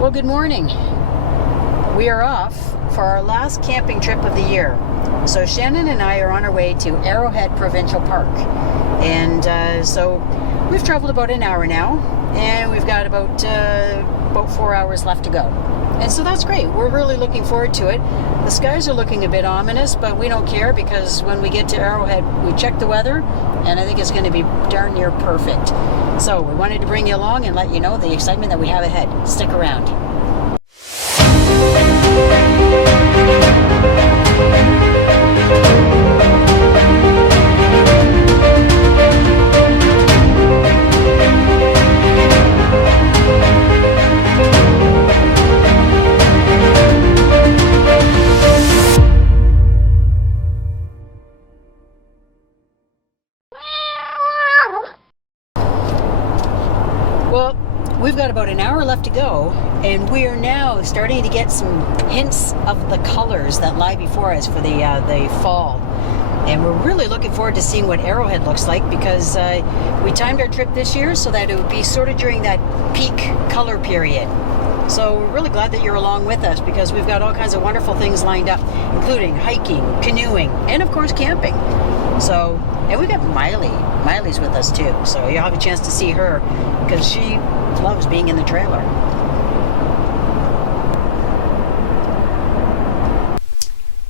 Well, good morning. We are off for our last camping trip of the year. So Shannon and I are on our way to Arrowhead Provincial Park. And so we've traveled about an hour now, and we've got about 4 hours left to go. And so that's great. We're really looking forward to it. The skies are looking a bit ominous, but we don't care because when we get to Arrowhead, we check the weather, and I think it's going to be darn near perfect. So we wanted to bring you along and let you know the excitement that we have ahead. Stick around. Well, we've got about an hour left to go, and we are now starting to get some hints of the colors that lie before us for the fall. And we're really looking forward to seeing what Arrowhead looks like because we timed our trip this year so that it would be sort of during that peak color period. So we're really glad that you're along with us because we've got all kinds of wonderful things lined up, including hiking, canoeing, and of course camping. So, and we've got Miley's with us too, so you'll have a chance to see her because she loves being in the trailer.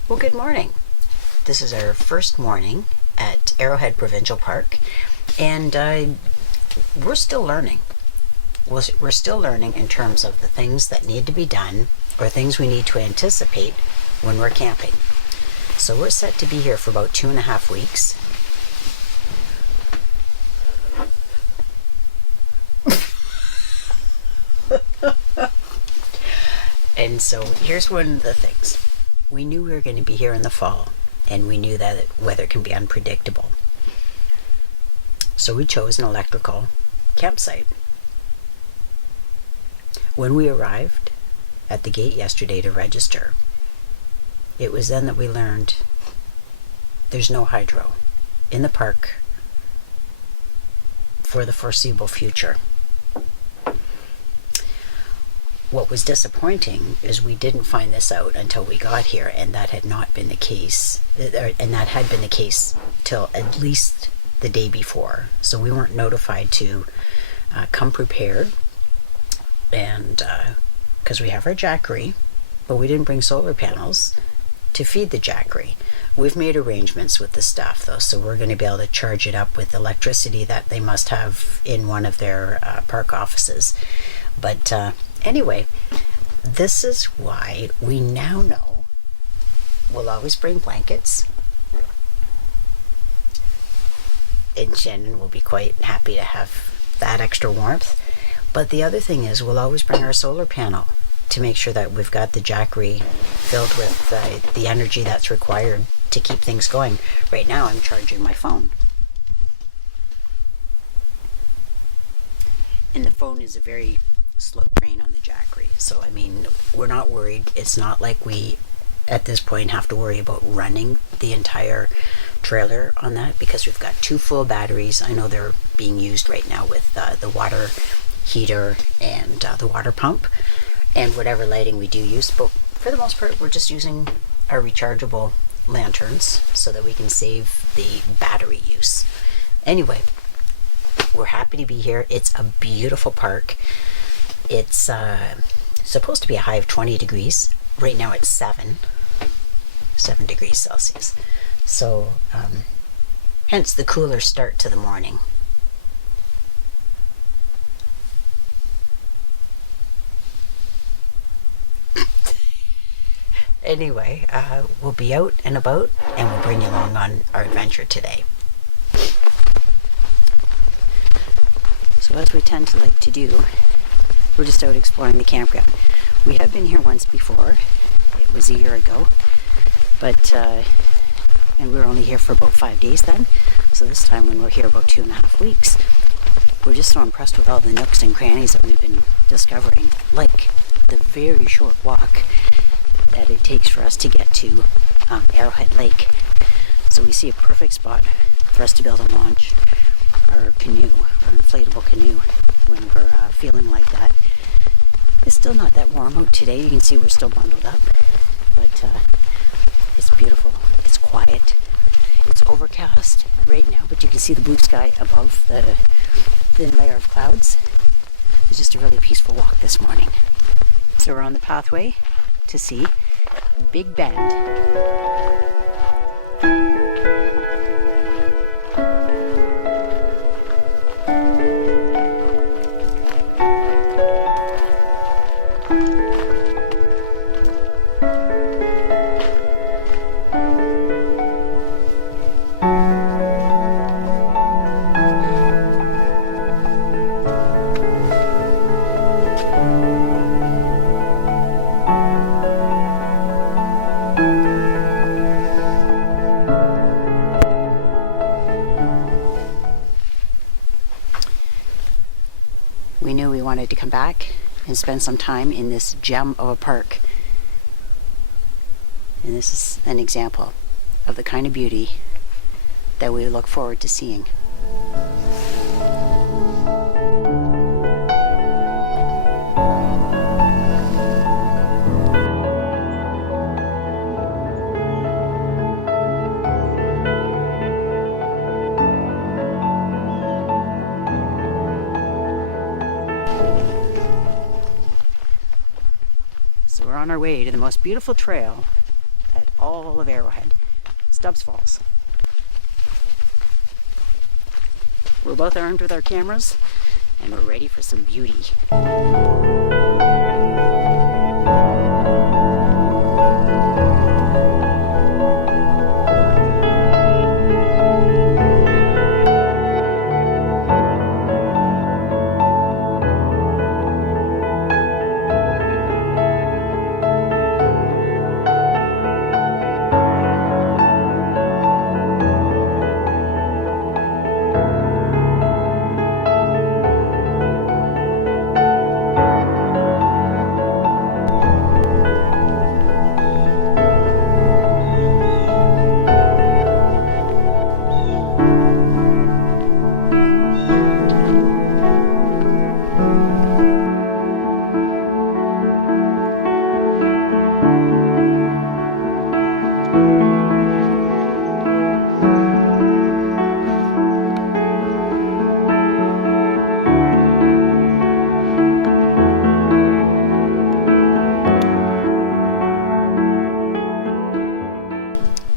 Well, good morning. This is our first morning at Arrowhead Provincial Park, and we're still learning. We're still learning in terms of the things that need to be done or things we need to anticipate when we're camping. So we're set to be here for about 2.5 weeks. And so here's one of the things. We knew we were going to be here in the fall, and we knew that weather can be unpredictable. So we chose an electrical campsite. When we arrived at the gate yesterday to register, it was then that we learned there's no hydro in the park for the foreseeable future. What was disappointing is we didn't find this out until we got here, and that had not been the case, and that had been the case till at least the day before. So we weren't notified to come prepared, and because we have our jackery, but we didn't bring solar panels to feed the jackery. We've made arrangements with the staff though, so we're going to be able to charge it up with electricity that they must have in one of their park offices. But anyway, this is why we now know we'll always bring blankets, and Shannon will be quite happy to have that extra warmth. But the other thing is we'll always bring our solar panel to make sure that we've got the jackery filled with the energy that's required to keep things going. Right now I'm charging my phone. And the phone is a very slow drain on the jackery. So I mean, we're not worried. It's not like we at this point have to worry about running the entire trailer on that because we've got 2 full batteries. I know they're being used right now with the water heater and the water pump and whatever lighting we do use, but for the most part we're just using our rechargeable lanterns so that we can save the battery use. Anyway, we're happy to be here. It's a beautiful park. It's supposed to be a high of 20 degrees. Right now it's 7 degrees Celsius, so hence the cooler start to the morning. Anyway, we'll be out and about, and we'll bring you along on our adventure today. So as we tend to like to do, we're just out exploring the campground. We have been here once before. It was a year ago, but and we were only here for about 5 days then. So this time when we're here about 2.5 weeks, we're just so impressed with all the nooks and crannies that we've been discovering, like the very short walk that it takes for us to get to Arrowhead Lake. So we see a perfect spot for us to be able to launch our canoe, our inflatable canoe, when we're feeling like that. It's still not that warm out today. You can see we're still bundled up, but it's beautiful. It's quiet. It's overcast right now, but you can see the blue sky above the thin layer of clouds. It's just a really peaceful walk this morning. So we're on the pathway to see Big Bend. We knew we wanted to come back and spend some time in this gem of a park. And this is an example of the kind of beauty that we look forward to seeing. So we're on our way to the most beautiful trail at all of Arrowhead, Stubbs Falls. We're both armed with our cameras and we're ready for some beauty.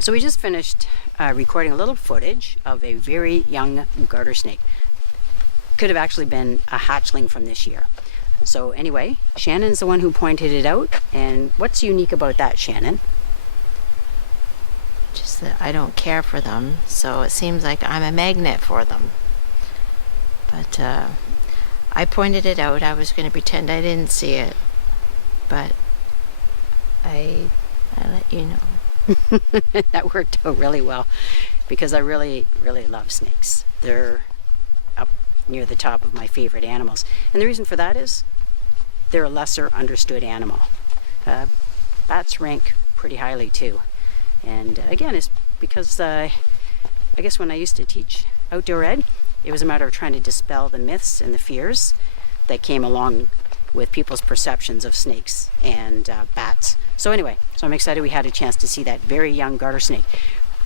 So we just finished recording a little footage of a very young garter snake. Could have actually been a hatchling from this year. So anyway, Shannon's the one who pointed it out. And what's unique about that, Shannon? Just that I don't care for them, so it seems like I'm a magnet for them. But I pointed it out. I was going to pretend I didn't see it, but I let you know. That worked out really well because I really love snakes. They're up near the top of my favorite animals, and the reason for that is they're a lesser understood animal. Bats rank pretty highly too, and again it's because I guess when I used to teach outdoor ed, it was a matter of trying to dispel the myths and the fears that came along with people's perceptions of snakes and bats. So anyway, so I'm excited we had a chance to see that very young garter snake.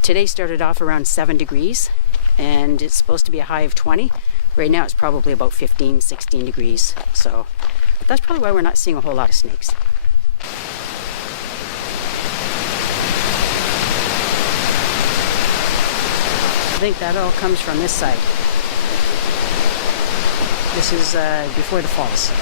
Today started off around 7 degrees and it's supposed to be a high of 20. Right now it's probably about 15, 16 degrees. So that's probably why we're not seeing a whole lot of snakes. I think that all comes from this side. This is before the falls.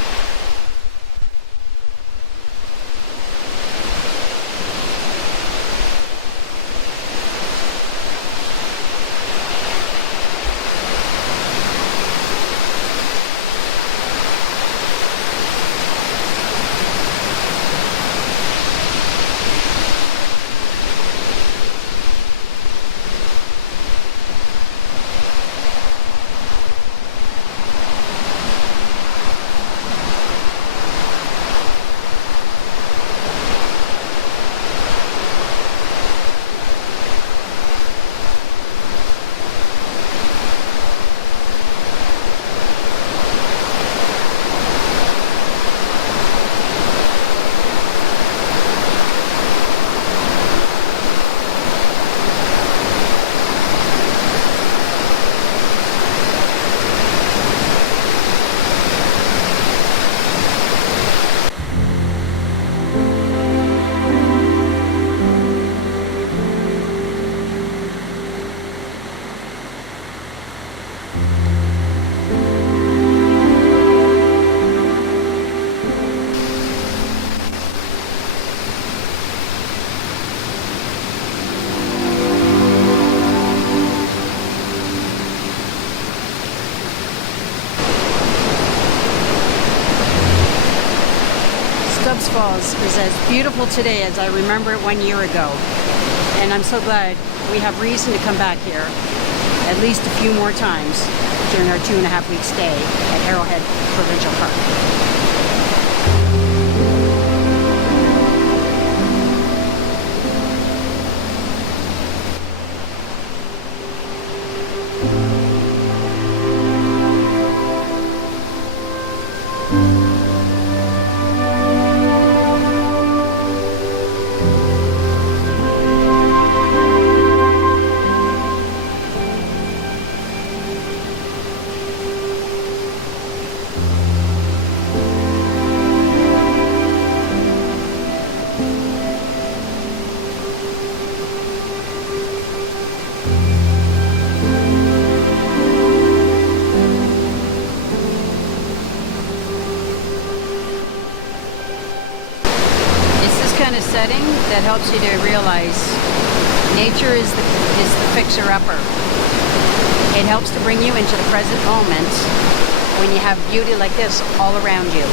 Stubbs Falls is as beautiful today as I remember it 1 year ago. And I'm so glad we have reason to come back here at least a few more times during our 2.5-week stay at Arrowhead Provincial Park. Kind of setting that helps you to realize nature is the fixer-upper. It helps to bring you into the present moment when you have beauty like this all around you.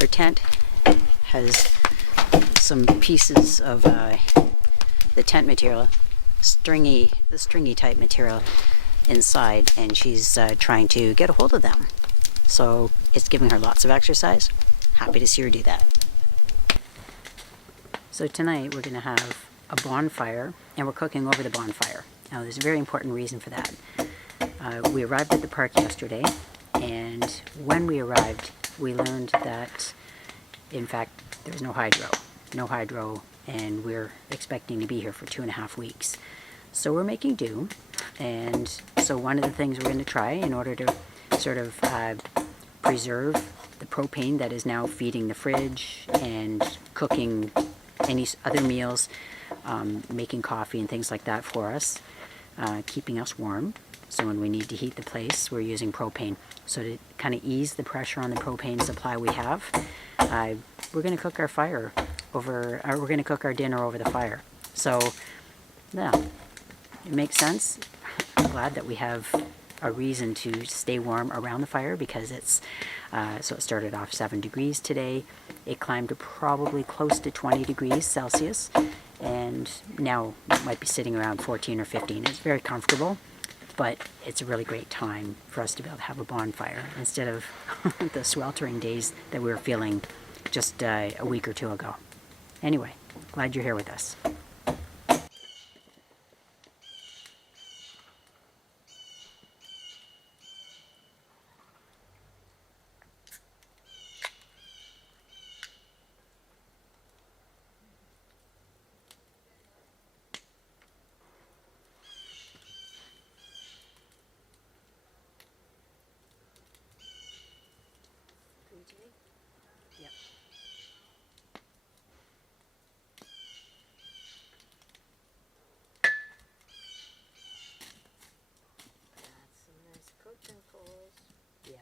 Her tent has some pieces of the tent material, the stringy type material inside, and she's trying to get a hold of them. So it's giving her lots of exercise. Happy to see her do that. So tonight we're going to have a bonfire, and we're cooking over the bonfire. Now there's a very important reason for that. We arrived at the park yesterday, and when we arrived we learned that in fact there's no hydro, and we're expecting to be here for 2.5 weeks. So we're making do, and so one of the things we're going to try in order to sort of preserve the propane that is now feeding the fridge and cooking any other meals, making coffee and things like that for us, keeping us warm. So when we need to heat the place, we're using propane. So to kind of ease the pressure on the propane supply we have, we're going to cook our dinner over the fire. So, yeah. it makes sense. I'm glad that we have a reason to stay warm around the fire because it's, so it started off 7 degrees today. It climbed to probably close to 20 degrees Celsius, and now it might be sitting around 14 or 15. It's very comfortable, but it's a really great time for us to be able to have a bonfire instead of the sweltering days that we were feeling just a week or two ago. Anyway, glad you're here with us. Yep. That's some nice protein coals. Yeah.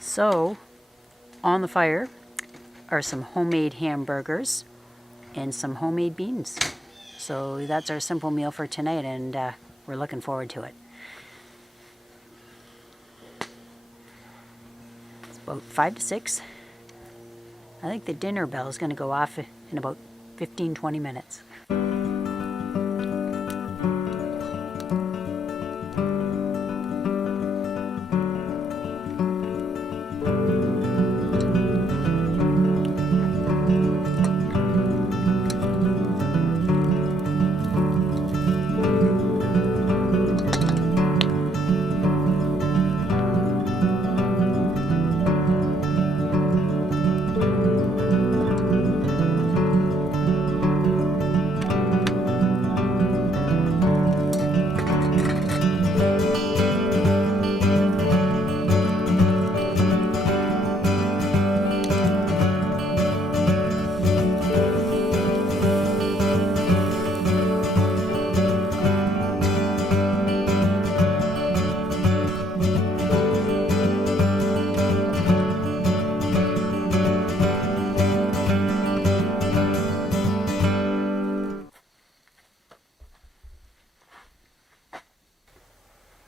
So, on the fire are some homemade hamburgers and some homemade beans. So that's our simple meal for tonight, and we're looking forward to it. It's about 5 to 6. I think the dinner bell is going to go off in about 15-20 minutes.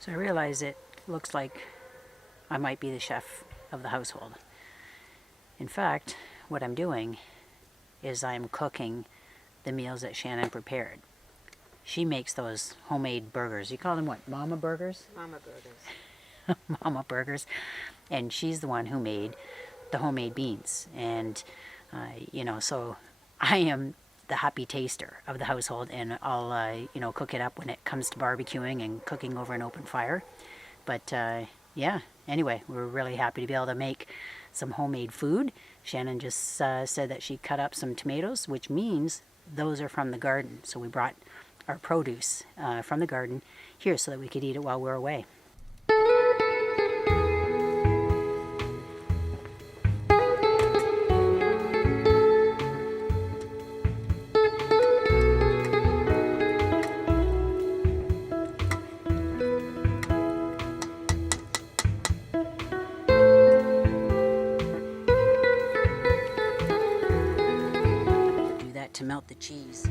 So I realize it looks like I might be the chef of the household. In fact, what I'm doing is I'm cooking the meals that Shannon prepared. She makes those homemade burgers. You call them what? Mama burgers? Mama burgers. Mama burgers. And she's the one who made the homemade beans. And, so I am the happy taster of the household, and I'll, cook it up when it comes to barbecuing and cooking over an open fire. But, anyway, we're really happy to be able to make some homemade food. Shannon just said that she cut up some tomatoes, which means those are from the garden. So we brought our produce from the garden here so that we could eat it while we're away. Do that to melt the cheese.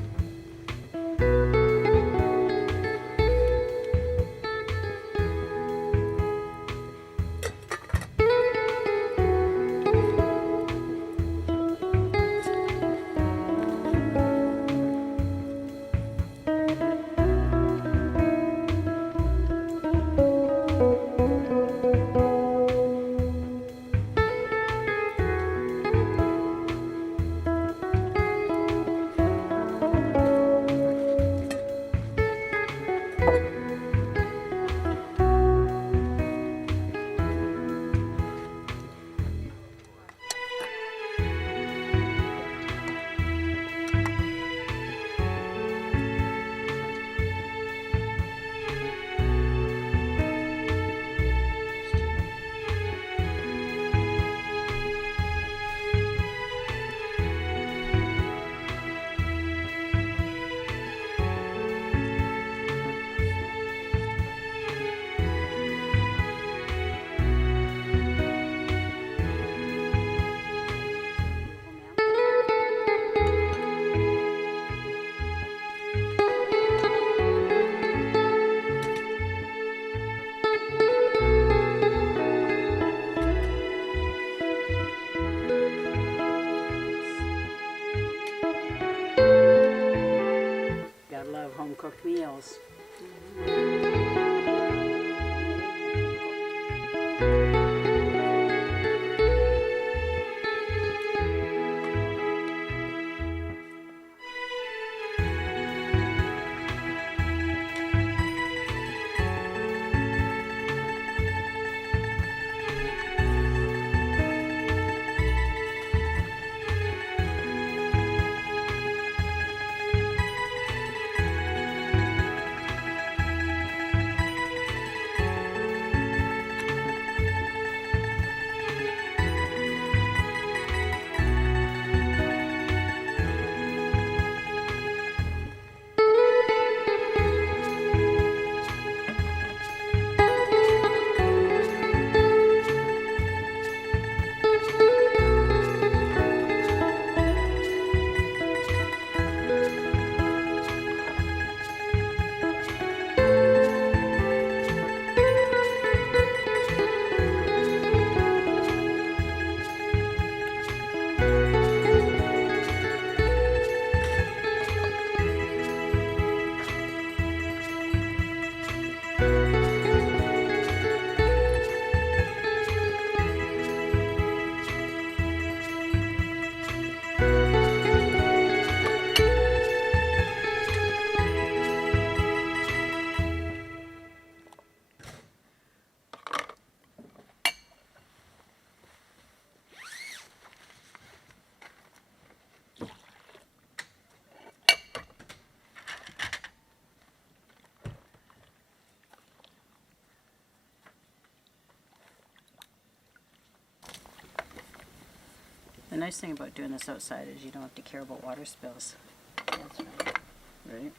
cooked meals. The nice thing about doing this outside is you don't have to care about water spills. That's right. Right?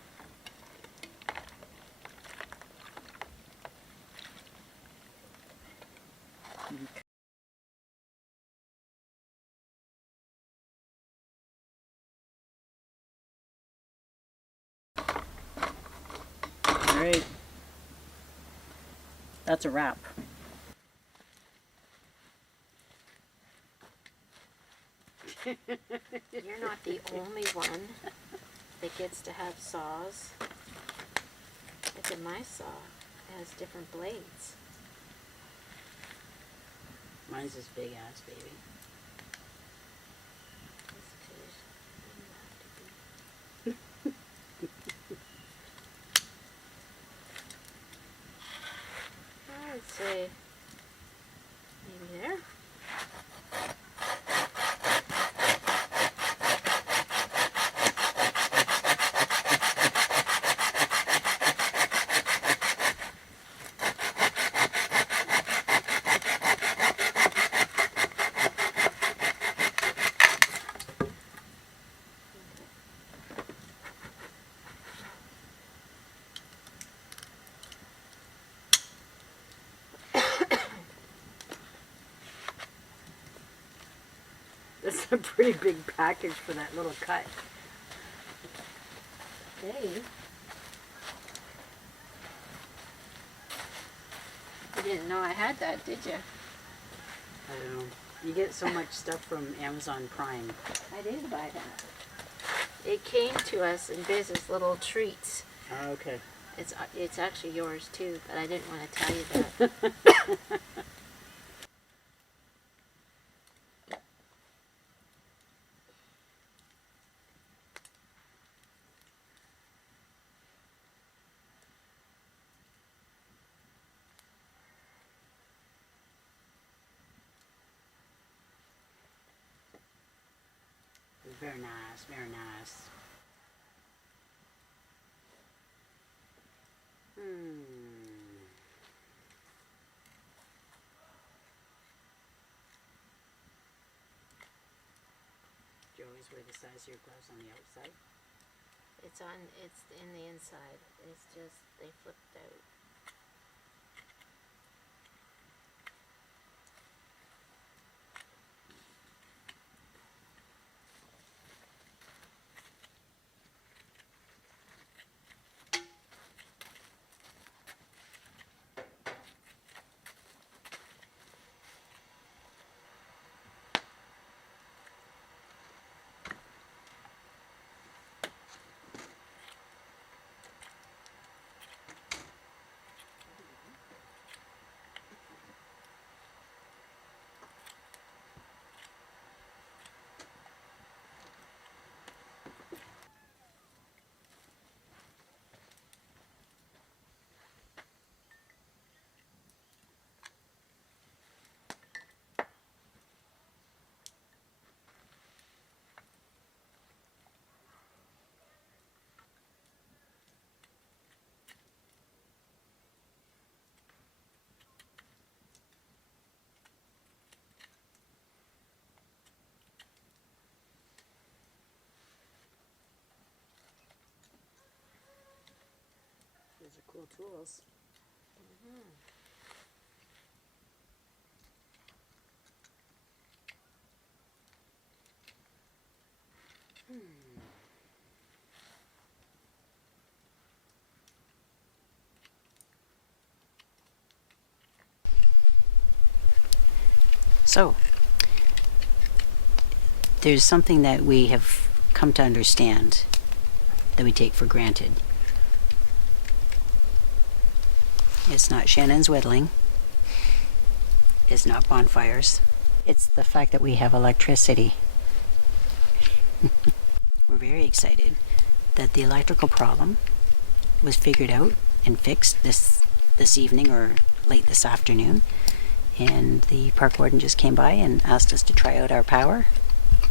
All right. That's a wrap. You're not the only one that gets to have saws. Look at my saw. It has different blades. Mine's this big ass baby. I would say maybe there. That's a pretty big package for that little cut. Hey. You didn't know I had that, did you? I don't know. You get so much stuff from Amazon Prime. I did buy that. It came to us in business little treats. Oh, okay. It's actually yours too, but I didn't want to tell you that. Very nice, very nice. Do you always wear the size of your gloves on the outside? It's in the inside. It's just, they flipped out. cool tools. So, there's something that we have come to understand that we take for granted. It's not Shannon's whittling. It's not bonfires. It's the fact that we have electricity. We're very excited that the electrical problem was figured out and fixed this evening or late this afternoon. And the park warden just came by and asked us to try out our power,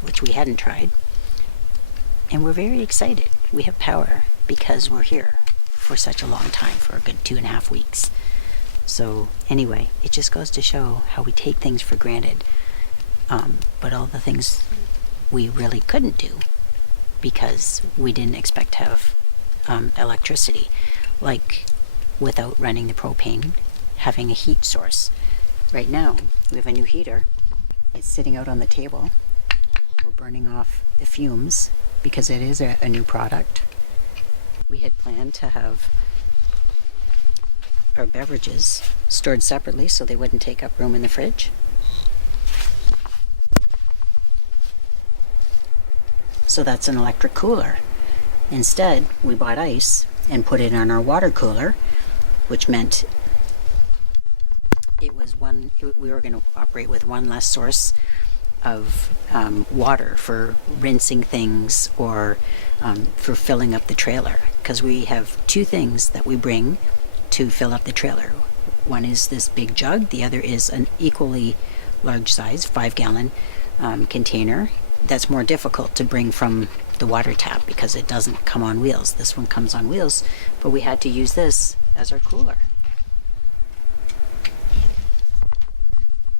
which we hadn't tried. And we're very excited. We have power because we're here for such a long time, for a good 2.5 weeks. So anyway, it just goes to show how we take things for granted. But all the things we really couldn't do because we didn't expect to have electricity, like without running the propane, having a heat source. Right now, we have a new heater. It's sitting out on the table. We're burning off the fumes because it is a new product. We had planned to have our beverages stored separately so they wouldn't take up room in the fridge. So that's an electric cooler. Instead, we bought ice and put it on our water cooler, which meant we were going to operate with one less source of water for rinsing things or for filling up the trailer, because we have 2 things that we bring to fill up the trailer. One is this big jug, the other is an equally large size 5-gallon container that's more difficult to bring from the water tap because it doesn't come on wheels. This one comes on wheels, but we had to use this as our cooler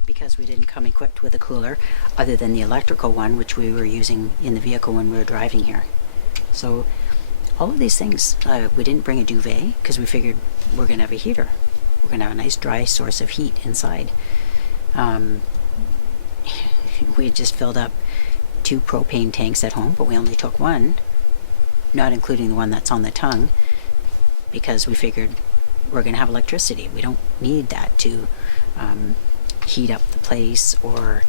because we didn't come equipped with a cooler other than the electrical one, which we were using in the vehicle when we were driving here. So all of these things, we didn't bring a duvet because we figured we're going to have a heater. We're going to have a nice dry source of heat inside. We had just filled up 2 propane tanks at home, but we only took 1, not including the one that's on the tongue, because we figured we're going to have electricity. We don't need that to heat up the place, or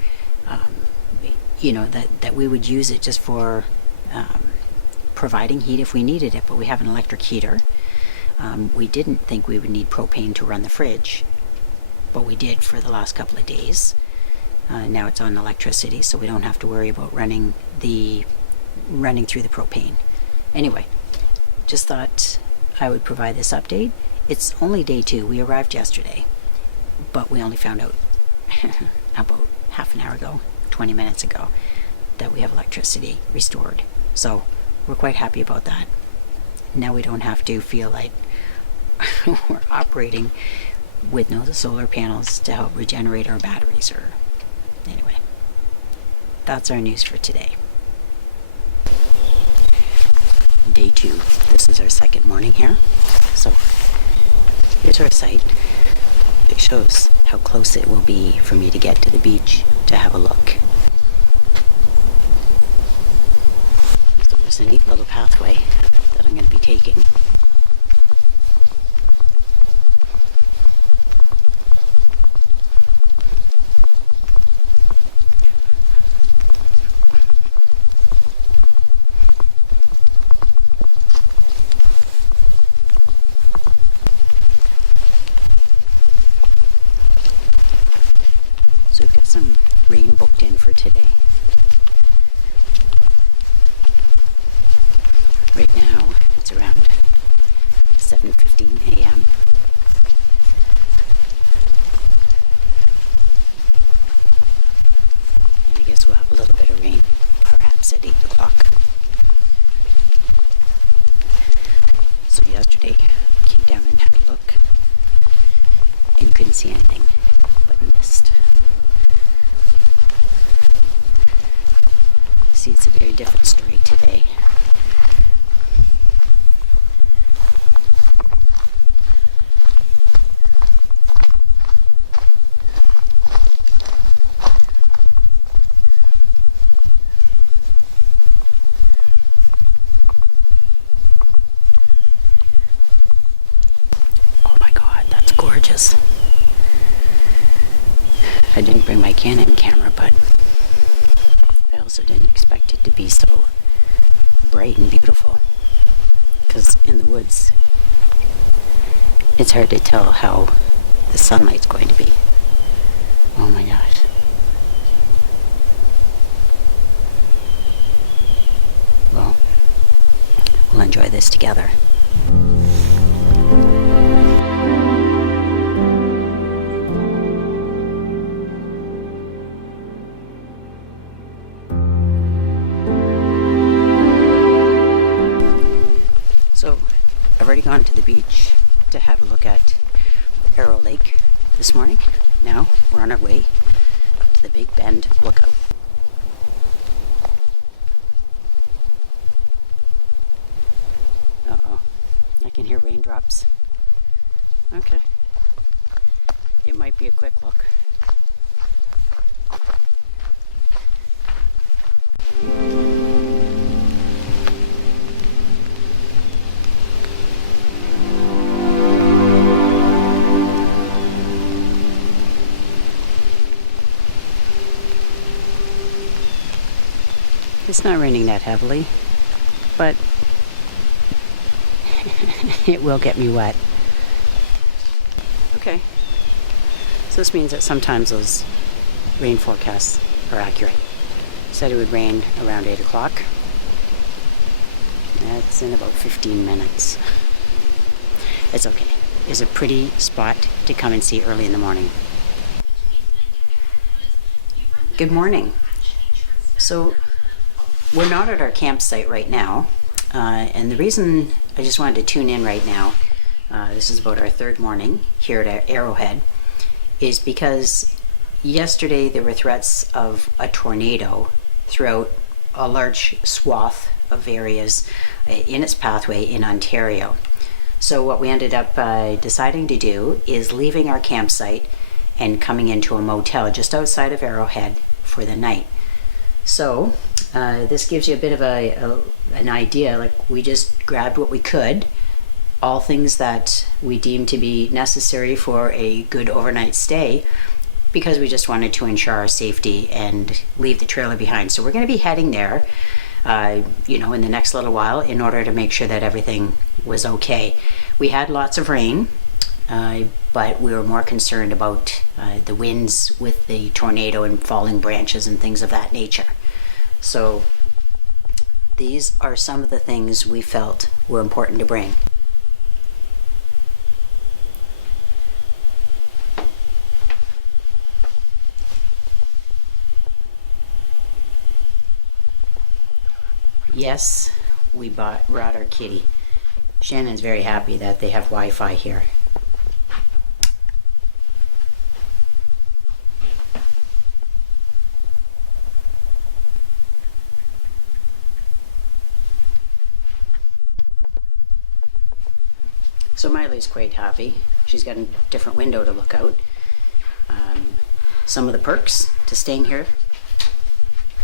that we would use it just for providing heat if we needed it, but we have an electric heater. We didn't think we would need propane to run the fridge, but we did for the last couple of days. Now it's on electricity, so we don't have to worry about running through the propane. Anyway, just thought I would provide this update. It's only day 2. We arrived yesterday, but we only found out about half an hour ago, 20 minutes ago, that we have electricity restored. So we're quite happy about that. Now we don't have to feel like we're operating with no solar panels to help regenerate our batteries. Or anyway, that's our news for today. Day 2. This is our second morning here. So here's our site. It shows how close it will be for me to get to the beach to have a look. So there's a neat little pathway that I'm going to be taking. So we've got some rain booked in for today. Right now, it's around 7:15 a.m. And I guess we'll have a little bit of rain, perhaps at 8 o'clock. So yesterday, came down and had a look, and couldn't see anything but mist. See, it's a very different story today. this. I didn't bring my Canon camera, but I also didn't expect it to be so bright and beautiful. Because in the woods, it's hard to tell how the sunlight's going to be. Oh my gosh. Well, we'll enjoy this together. So, I've already gone to the beach to have a look at Arrow Lake this morning. Now, we're on our way to the Big Bend Lookout. Uh-oh, I can hear raindrops. Okay, it might be a quick look. It's not raining that heavily, but it will get me wet. Okay, so this means that sometimes those rain forecasts are accurate. Said it would rain around 8 o'clock. That's in about 15 minutes. It's okay. It's a pretty spot to come and see early in the morning. Good morning. So, we're not at our campsite right now, and the reason I just wanted to tune in right now, this is about our third morning here at Arrowhead, is because yesterday there were threats of a tornado throughout a large swath of areas in its pathway in Ontario. So what we ended up deciding to do is leaving our campsite and coming into a motel just outside of Arrowhead for the night. So this gives you a bit of an idea. Like, we just grabbed what we could, all things that we deemed to be necessary for a good overnight stay, because we just wanted to ensure our safety and leave the trailer behind. So we're going to be heading there, in the next little while, in order to make sure that everything was okay. We had lots of rain, but we were more concerned about the winds with the tornado and falling branches and things of that nature. So these are some of the things we felt were important to bring. Yes, we brought our kitty. Shannon's very happy that they have Wi-Fi here. So Miley's quite happy. She's got a different window to look out. Some of the perks to staying here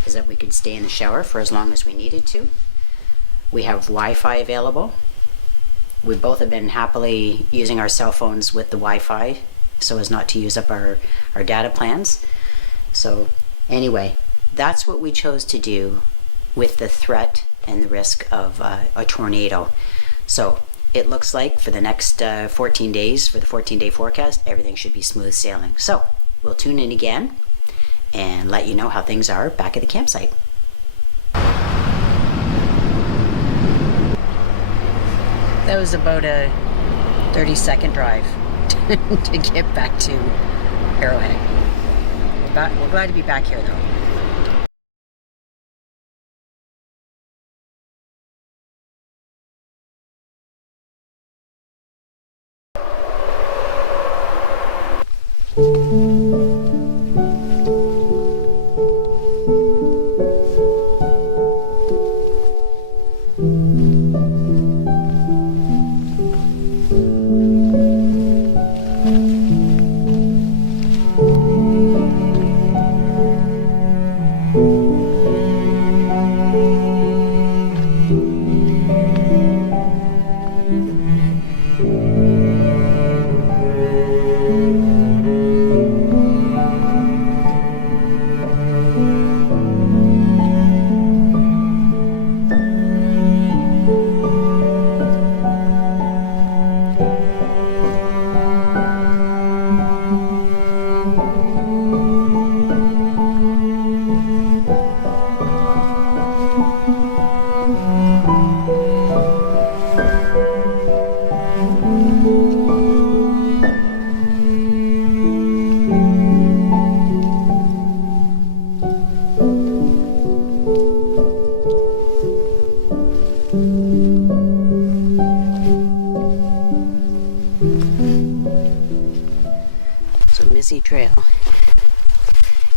is that we could stay in the shower for as long as we needed to. We have Wi-Fi available. We both have been happily using our cell phones with the Wi-Fi so as not to use up our data plans. So anyway, that's what we chose to do with the threat and the risk of a tornado. So it looks like for the next 14 days, for the 14-day forecast, everything should be smooth sailing. So we'll tune in again and let you know how things are back at the campsite. That was about a 30-second drive to get back to Arrowhead. We're glad to be back here, though. So Mizzy Trail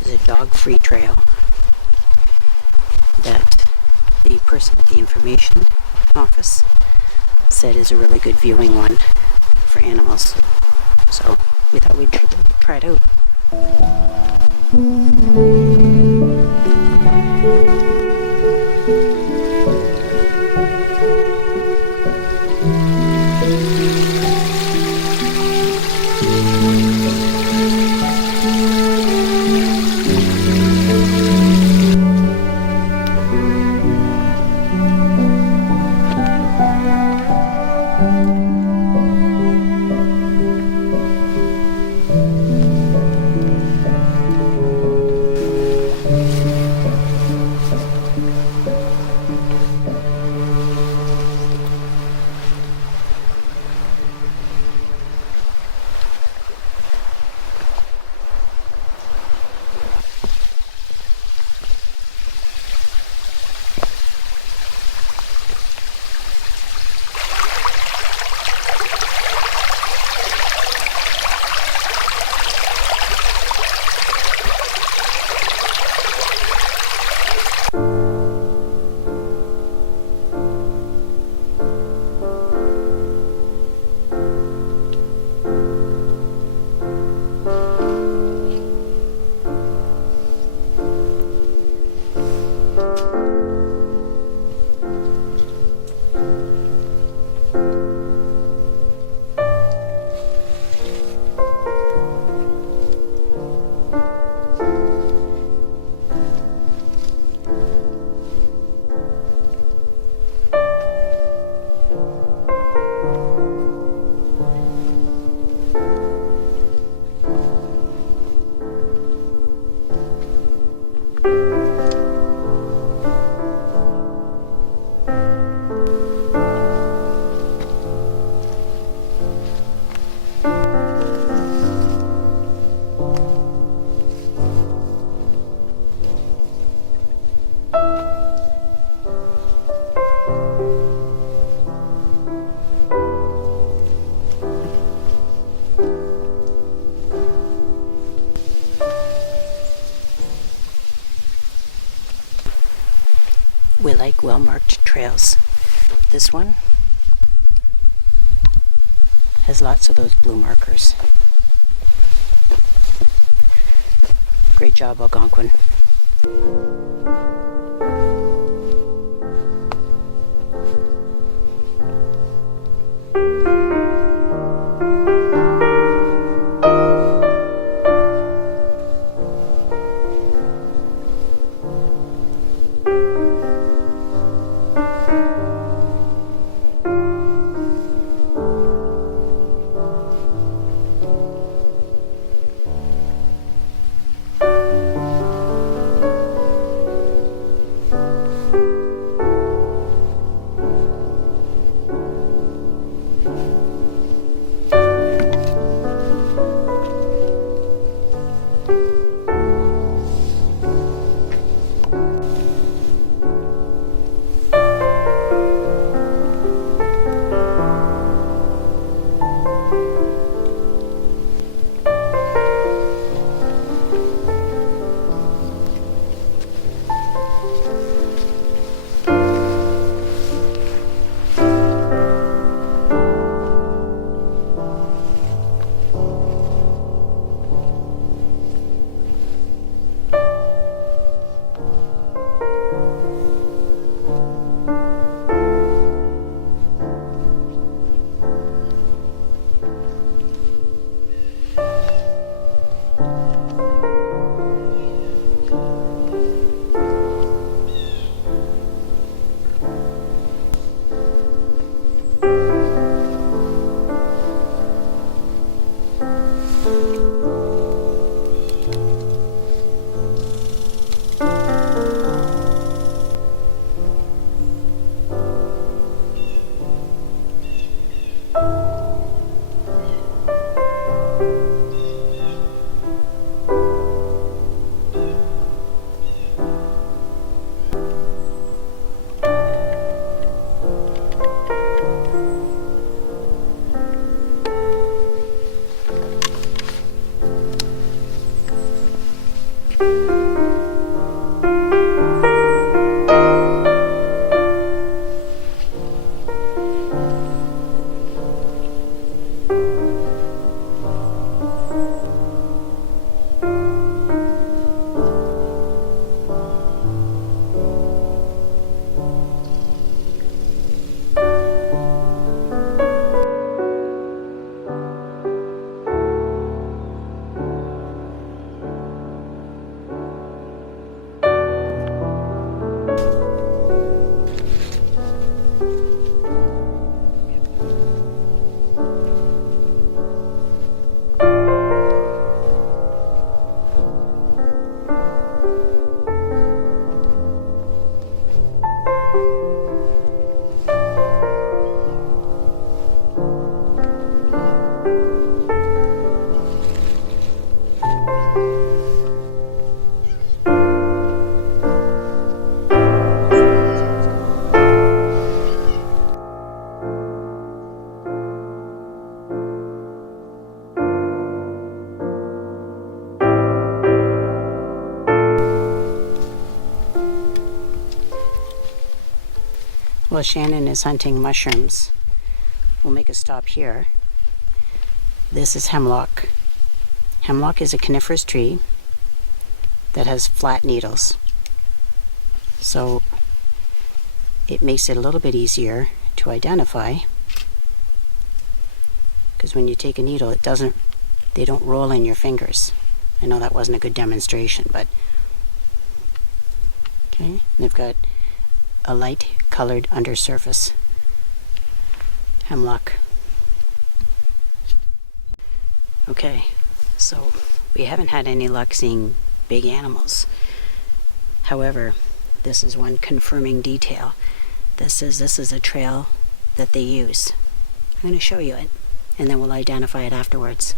is a dog-free trail that the person at the information office said is a really good viewing one for animals. So we thought we'd try it out. We like well-marked trails. This one has lots of those blue markers. Great job, Algonquin. while Shannon is hunting mushrooms, we'll make a stop here. This is hemlock. Hemlock is a coniferous tree that has flat needles. So it makes it a little bit easier to identify, because when you take a needle, they don't roll in your fingers. I know that wasn't a good demonstration, but okay, they've got a light colored undersurface. Hemlock. Okay, so we haven't had any luck seeing big animals. However, this is one confirming detail. This is a trail that they use. I'm going to show you it, and then we'll identify it afterwards.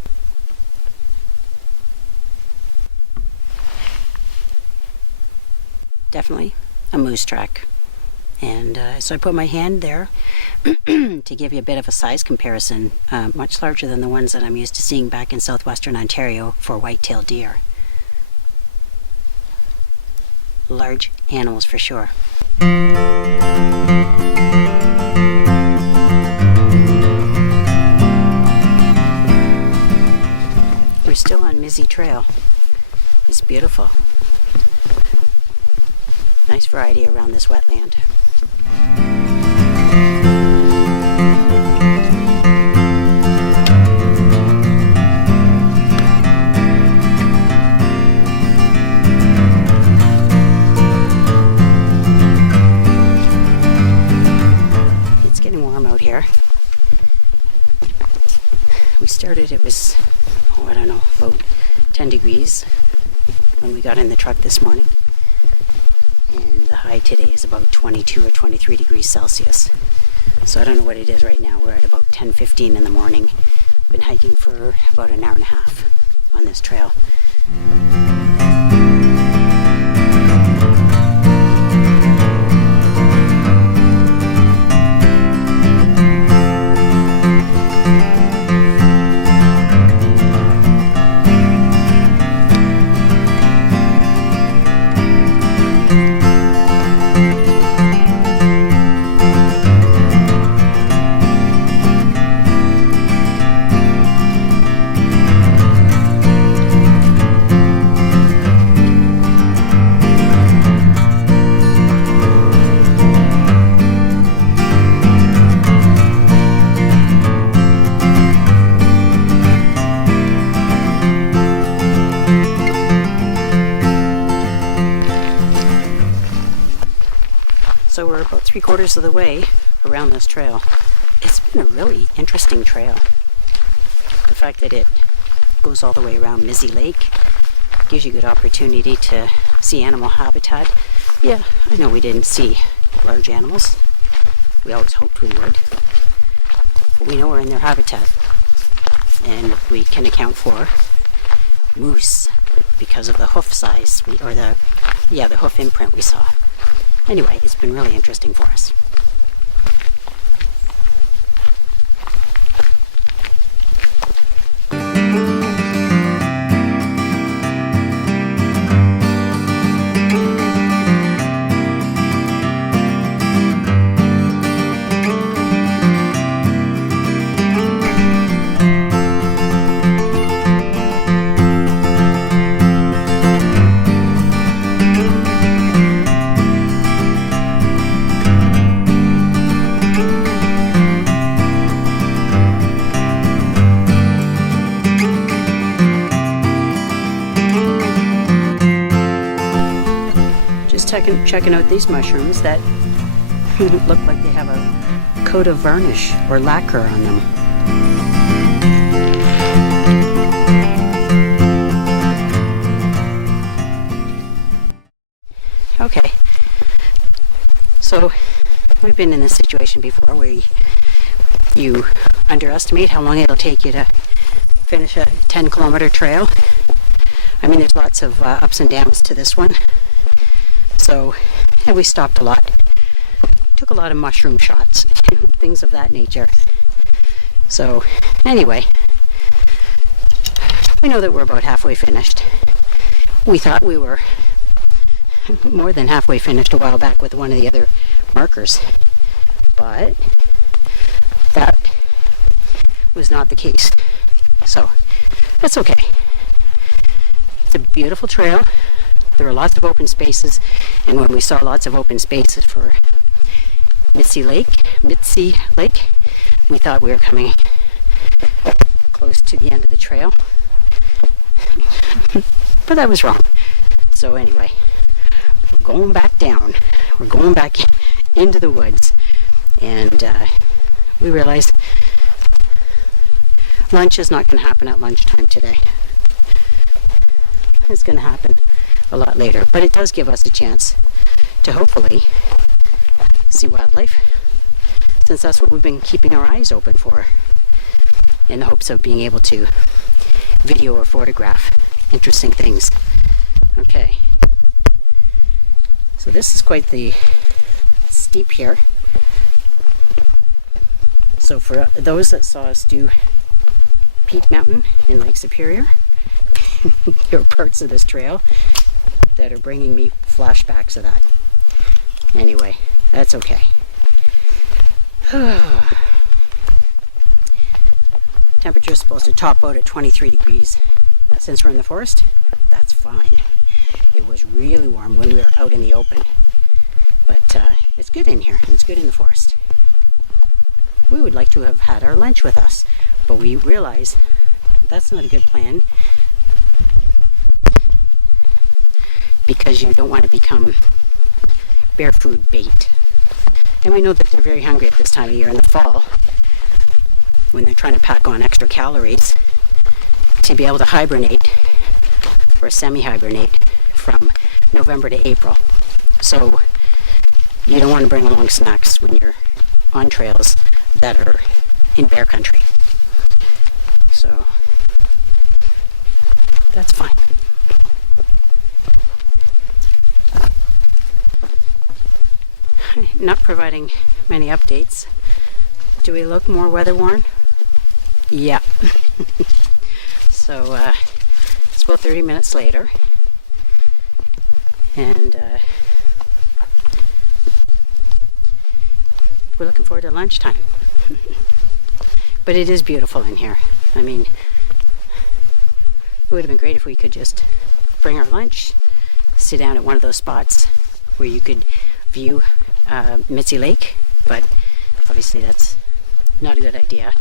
Definitely a moose track. And so I put my hand there to give you a bit of a size comparison, much larger than the ones that I'm used to seeing back in southwestern Ontario for white-tailed deer. Large animals for sure. We're still on Mizzy Trail. It's beautiful. Nice variety around this wetland. It's getting warm out here. We started, it was, I don't know, about 10 degrees when we got in the truck this morning. And the high today is about 22 or 23 degrees Celsius. So I don't know what it is right now. We're at about 10:15 in the morning. Been hiking for about an hour and a half on this trail. So we're about 3/4 of the way around this trail. It's been a really interesting trail. The fact that it goes all the way around Mizzy Lake gives you good opportunity to see animal habitat. Yeah, I know we didn't see large animals. We always hoped we would. But we know we're in their habitat. And we can account for moose because of the hoof size, the hoof imprint we saw. Anyway, it's been really interesting for us. Checking out these mushrooms that look like they have a coat of varnish or lacquer on them. Okay, so we've been in this situation before where you underestimate how long it'll take you to finish a 10-kilometer trail. I mean, there's lots of ups and downs to this one. So, and we stopped a lot. Took a lot of mushroom shots, things of that nature. So, anyway, we know that we're about halfway finished. We thought we were more than halfway finished a while back with one of the other markers. but that was not the case. So that's okay. It's a beautiful trail. There are lots of open spaces, and when we saw lots of open spaces for Mitzi Lake, we thought we were coming close to the end of the trail. But that was wrong. So anyway, we're going back down. We're going back into the woods, and we realized lunch is not going to happen at lunchtime today. It's going to happen a lot later, but it does give us a chance to hopefully see wildlife, since that's what we've been keeping our eyes open for, in the hopes of being able to video or photograph interesting things. Okay, so this is quite the steep here. So for those that saw us do Peak Mountain in Lake Superior, there are parts of this trail that are bringing me flashbacks of that. Anyway, that's okay. Temperature is supposed to top out at 23 degrees. Since we're in the forest, that's fine. It was really warm when we were out in the open, but it's good in here. It's good in the forest. We would like to have had our lunch with us, but we realize that's not a good plan, because you don't want to become bear food bait. And we know that they're very hungry at this time of year in the fall, when they're trying to pack on extra calories to be able to hibernate or semi-hibernate from November to April. So you don't want to bring along snacks when you're on trails that are in bear country. So that's fine. Not providing many updates. Do we look more weather worn? Yeah. So it's about 30 minutes later, and we're looking forward to lunchtime. But it is beautiful in here. I mean, it would have been great if we could just bring our lunch, sit down at one of those spots where you could view Mitzi Lake, but obviously that's not a good idea.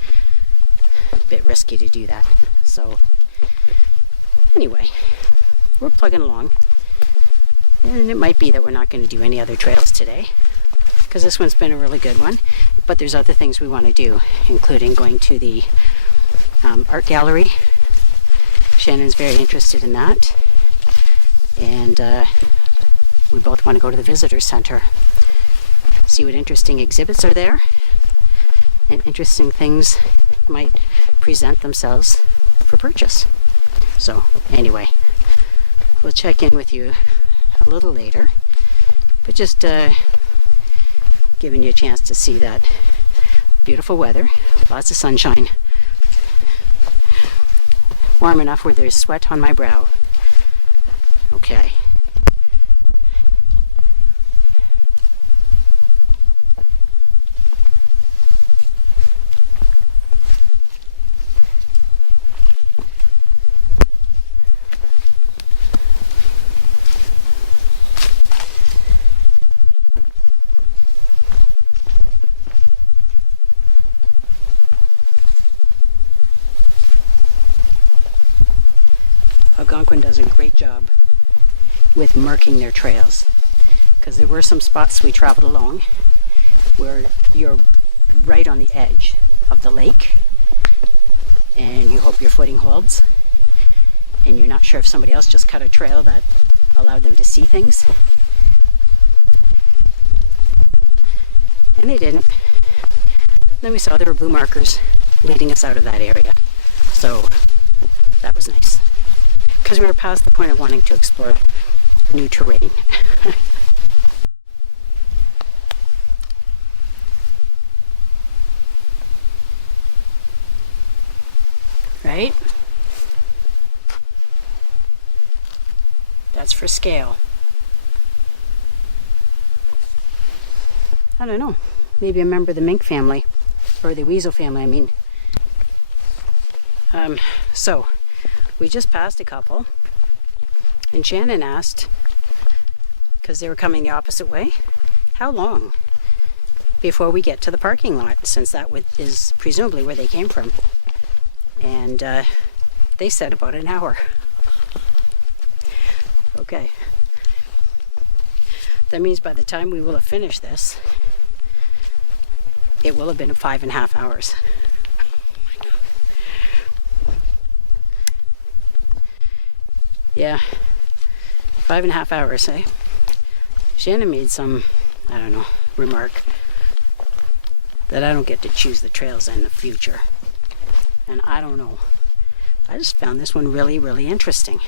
A bit risky to do that. So anyway, we're plugging along, and it might be that we're not going to do any other trails today, because this one's been a really good one, but there's other things we want to do, including going to the art gallery. Shannon's very interested in that, and we both want to go to the visitor center, see what interesting exhibits are there, and interesting things might present themselves for purchase. So anyway, we'll check in with you a little later, but just giving you a chance to see that beautiful weather, lots of sunshine, warm enough where there's sweat on my brow. Okay. Algonquin does a great job with marking their trails, because there were some spots we traveled along where you're right on the edge of the lake and you hope your footing holds, and you're not sure if somebody else just cut a trail that allowed them to see things, and they didn't. Then we saw there were blue markers leading us out of that area, so that was nice, because we were past the point of wanting to explore new terrain. Right? That's for scale. I don't know. maybe a member of the mink family, or the weasel family, I mean. So, we just passed a couple, and Shannon asked, because they were coming the opposite way, how long before we get to the parking lot, since that is presumably where they came from. And they said about an hour. Okay. That means by the time we will have finished this, it will have been 5.5 hours. Yeah, 5.5 hours, eh? Shannon made some, I don't know, remark that I don't get to choose the trails in the future. And I don't know. I just found this one really, really interesting.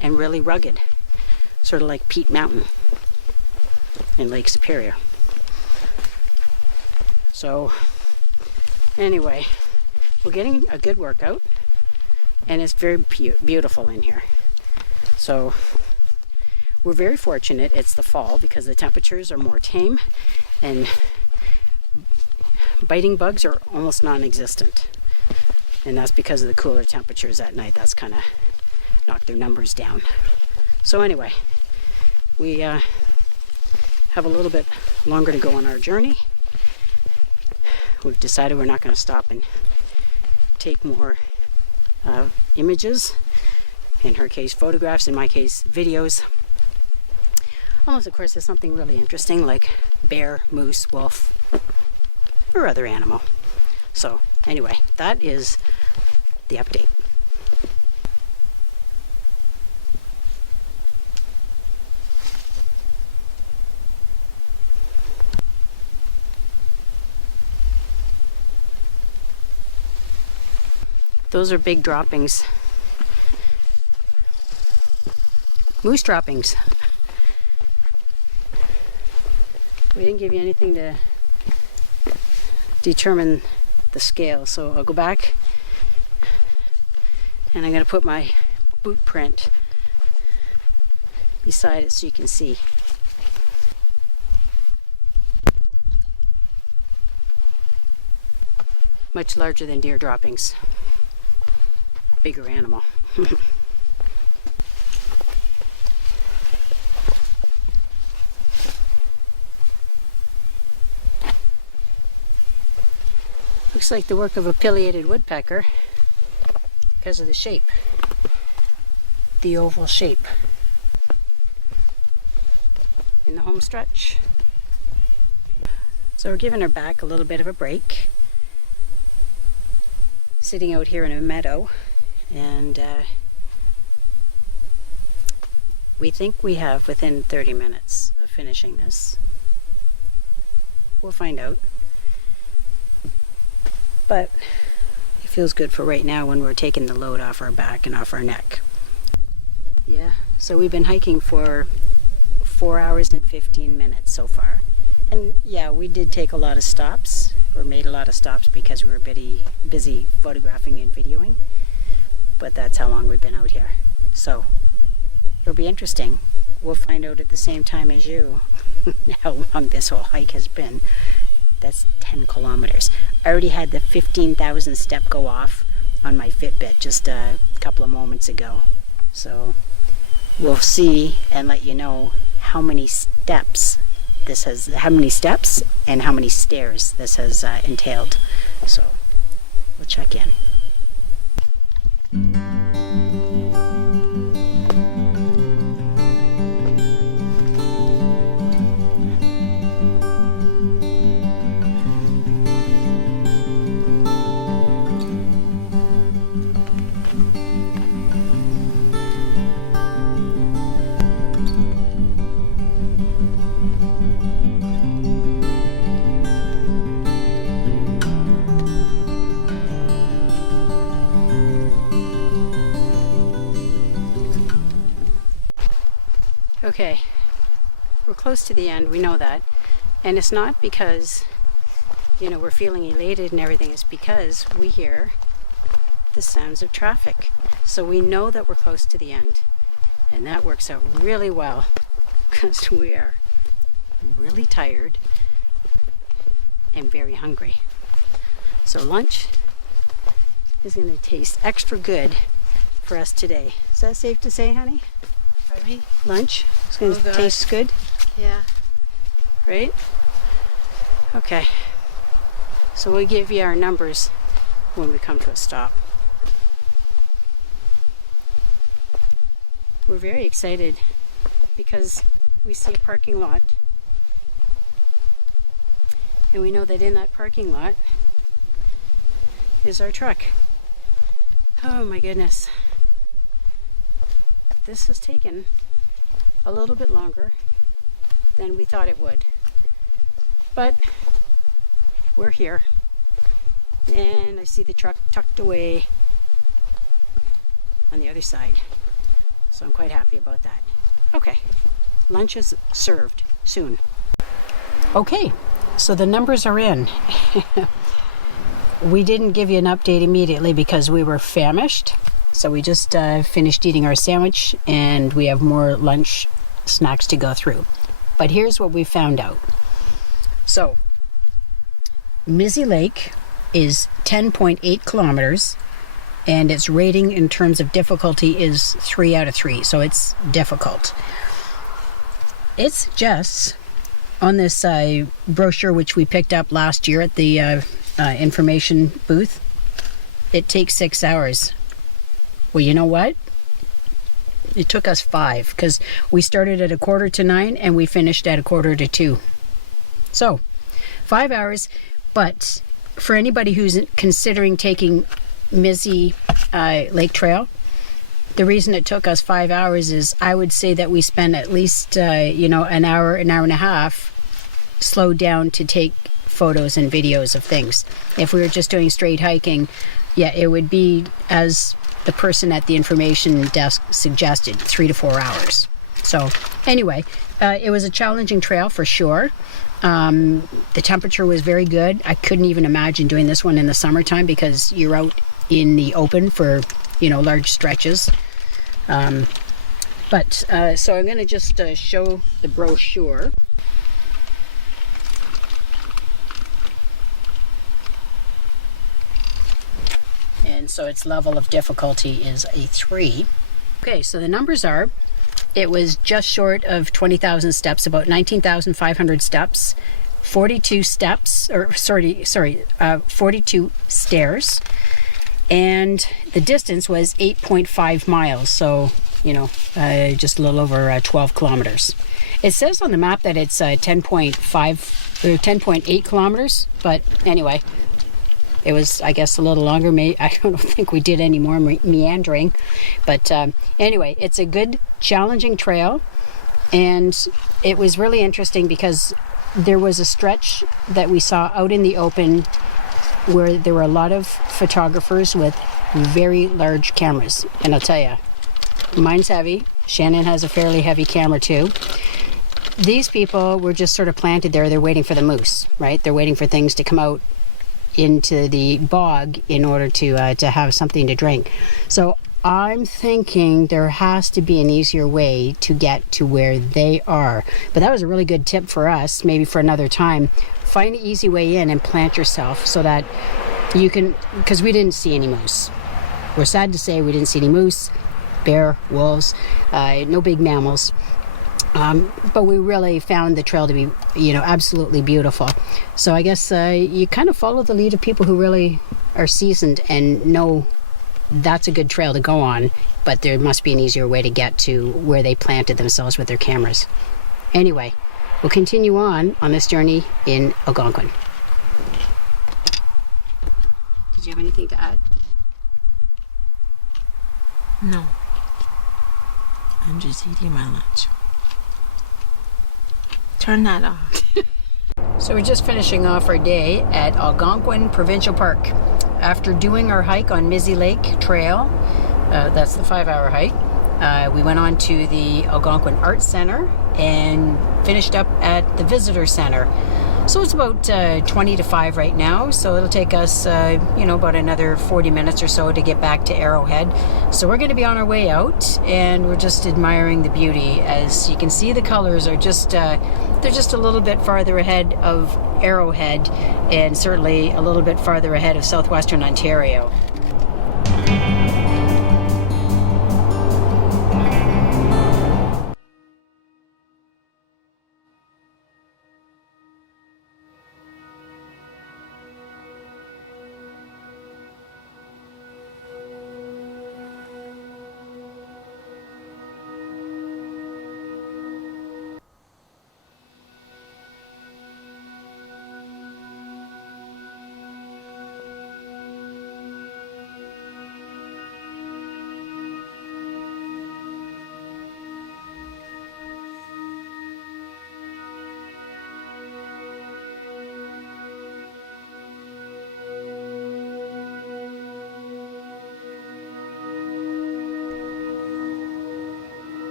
And really rugged. Sort of like Peat Mountain in Lake Superior. So, anyway, we're getting a good workout. And it's very beautiful in here. So we're very fortunate it's the fall because the temperatures are more tame and biting bugs are almost non-existent. And that's because of the cooler temperatures at night. That's kind of knocked their numbers down. So anyway, we have a little bit longer to go on our journey. We've decided we're not going to stop and take more images, in her case photographs, in my case videos, unless of course there's something really interesting like bear, moose, wolf, or other animal. So anyway, that is the update. Those are big droppings. Moose droppings. We didn't give you anything to determine the scale, so I'll go back and I'm going to put my boot print beside it so you can see. Much larger than deer droppings. Bigger animal. Looks like the work of a pileated woodpecker because of the shape, the oval shape in the home stretch. So we're giving her back a little bit of a break, sitting out here in a meadow. And we think we have within 30 minutes of finishing this. We'll find out. But it feels good for right now when we're taking the load off our back and off our neck. Yeah, so we've been hiking for 4 hours and 15 minutes so far. And yeah, we did take a lot of stops, or made a lot of stops because we were busy photographing and videoing. But that's how long we've been out here. So it'll be interesting. We'll find out at the same time as you how long this whole hike has been. That's 10 kilometers. I already had the 15,000 step go off on my Fitbit just a couple of moments ago. So we'll see and let you know how many steps this has, how many steps and how many stairs this has entailed. So we'll check in. Okay, we're close to the end, we know that. And it's not because, you know, we're feeling elated and everything, it's because we hear the sounds of traffic. So we know that we're close to the end, and that works out really well because we are really tired and very hungry. So lunch is going to taste extra good for us today. Is that safe to say, honey? Pardon me? Lunch is going to taste good, Yeah. right? Okay. So we'll give you our numbers when we come to a stop. We're very excited because we see a parking lot. And we know that in that parking lot is our truck. Oh my goodness. This has taken a little bit longer than we thought it would. But we're here. And I see the truck tucked away on the other side. So I'm quite happy about that. Okay, lunch is served soon. Okay, so the numbers are in. We didn't give you an update immediately because we were famished. So we just finished eating our sandwich and we have more lunch snacks to go through. But here's what we found out. So, Mizzy Lake is 10.8 kilometers and its rating in terms of difficulty is 3 out of 3. So it's difficult. It suggests on this brochure which we picked up last year at the information booth, it takes 6 hours. Well, you know what? It took us 5 because we started at 8:45 and we finished at 1:45. So 5 hours, but for anybody who's considering taking Mizzy Lake Trail, the reason it took us 5 hours is I would say that we spent at least an hour and a half slowed down to take photos and videos of things. If we were just doing straight hiking, yeah, it would be, as the person at the information desk suggested, 3 to 4 hours. So anyway, it was a challenging trail for sure. The temperature was very good. I couldn't even imagine doing this one in the summertime because you're out in the open for, large stretches. So I'm going to just show the brochure. And so its level of difficulty is a 3. Okay, so the numbers are, it was just short of 20,000 steps, about 19,500 steps, 42 stairs, and the distance was 8.5 miles, so, just a little over 12 kilometers. It says on the map that it's 10.5 or 10.8 kilometers, but anyway, it was, I guess, a little longer. I don't think we did any more meandering. But anyway, it's a good, challenging trail. And it was really interesting because there was a stretch that we saw out in the open where there were a lot of photographers with very large cameras. And I'll tell you, mine's heavy. Shannon has a fairly heavy camera too. These people were just sort of planted there. They're waiting for the moose, right? They're waiting for things to come out into the bog in order to have something to drink. So I'm thinking there has to be an easier way to get to where they are. But that was a really good tip for us, maybe for another time. Find an easy way in and plant yourself so that you can, because we didn't see any moose. We're sad to say we didn't see any moose, bear, wolves, no big mammals. But we really found the trail to be, absolutely beautiful. So I guess you kind of follow the lead of people who really are seasoned and know that's a good trail to go on, but there must be an easier way to get to where they planted themselves with their cameras. Anyway, we'll continue on this journey in Algonquin. Did you have anything to add? No. I'm just eating my lunch. Turn that off. So we're just finishing off our day at Algonquin Provincial Park. After doing our hike on Mizzy Lake Trail, that's the 5-hour hike, we went on to the Algonquin Arts Center and finished up at the Visitor Center. So it's about 20 to 5 right now. So it'll take us, about another 40 minutes or so to get back to Arrowhead. So we're going to be on our way out, and we're just admiring the beauty. As you can see, the colors are just, they're just a little bit farther ahead of Arrowhead, and certainly a little bit farther ahead of southwestern Ontario.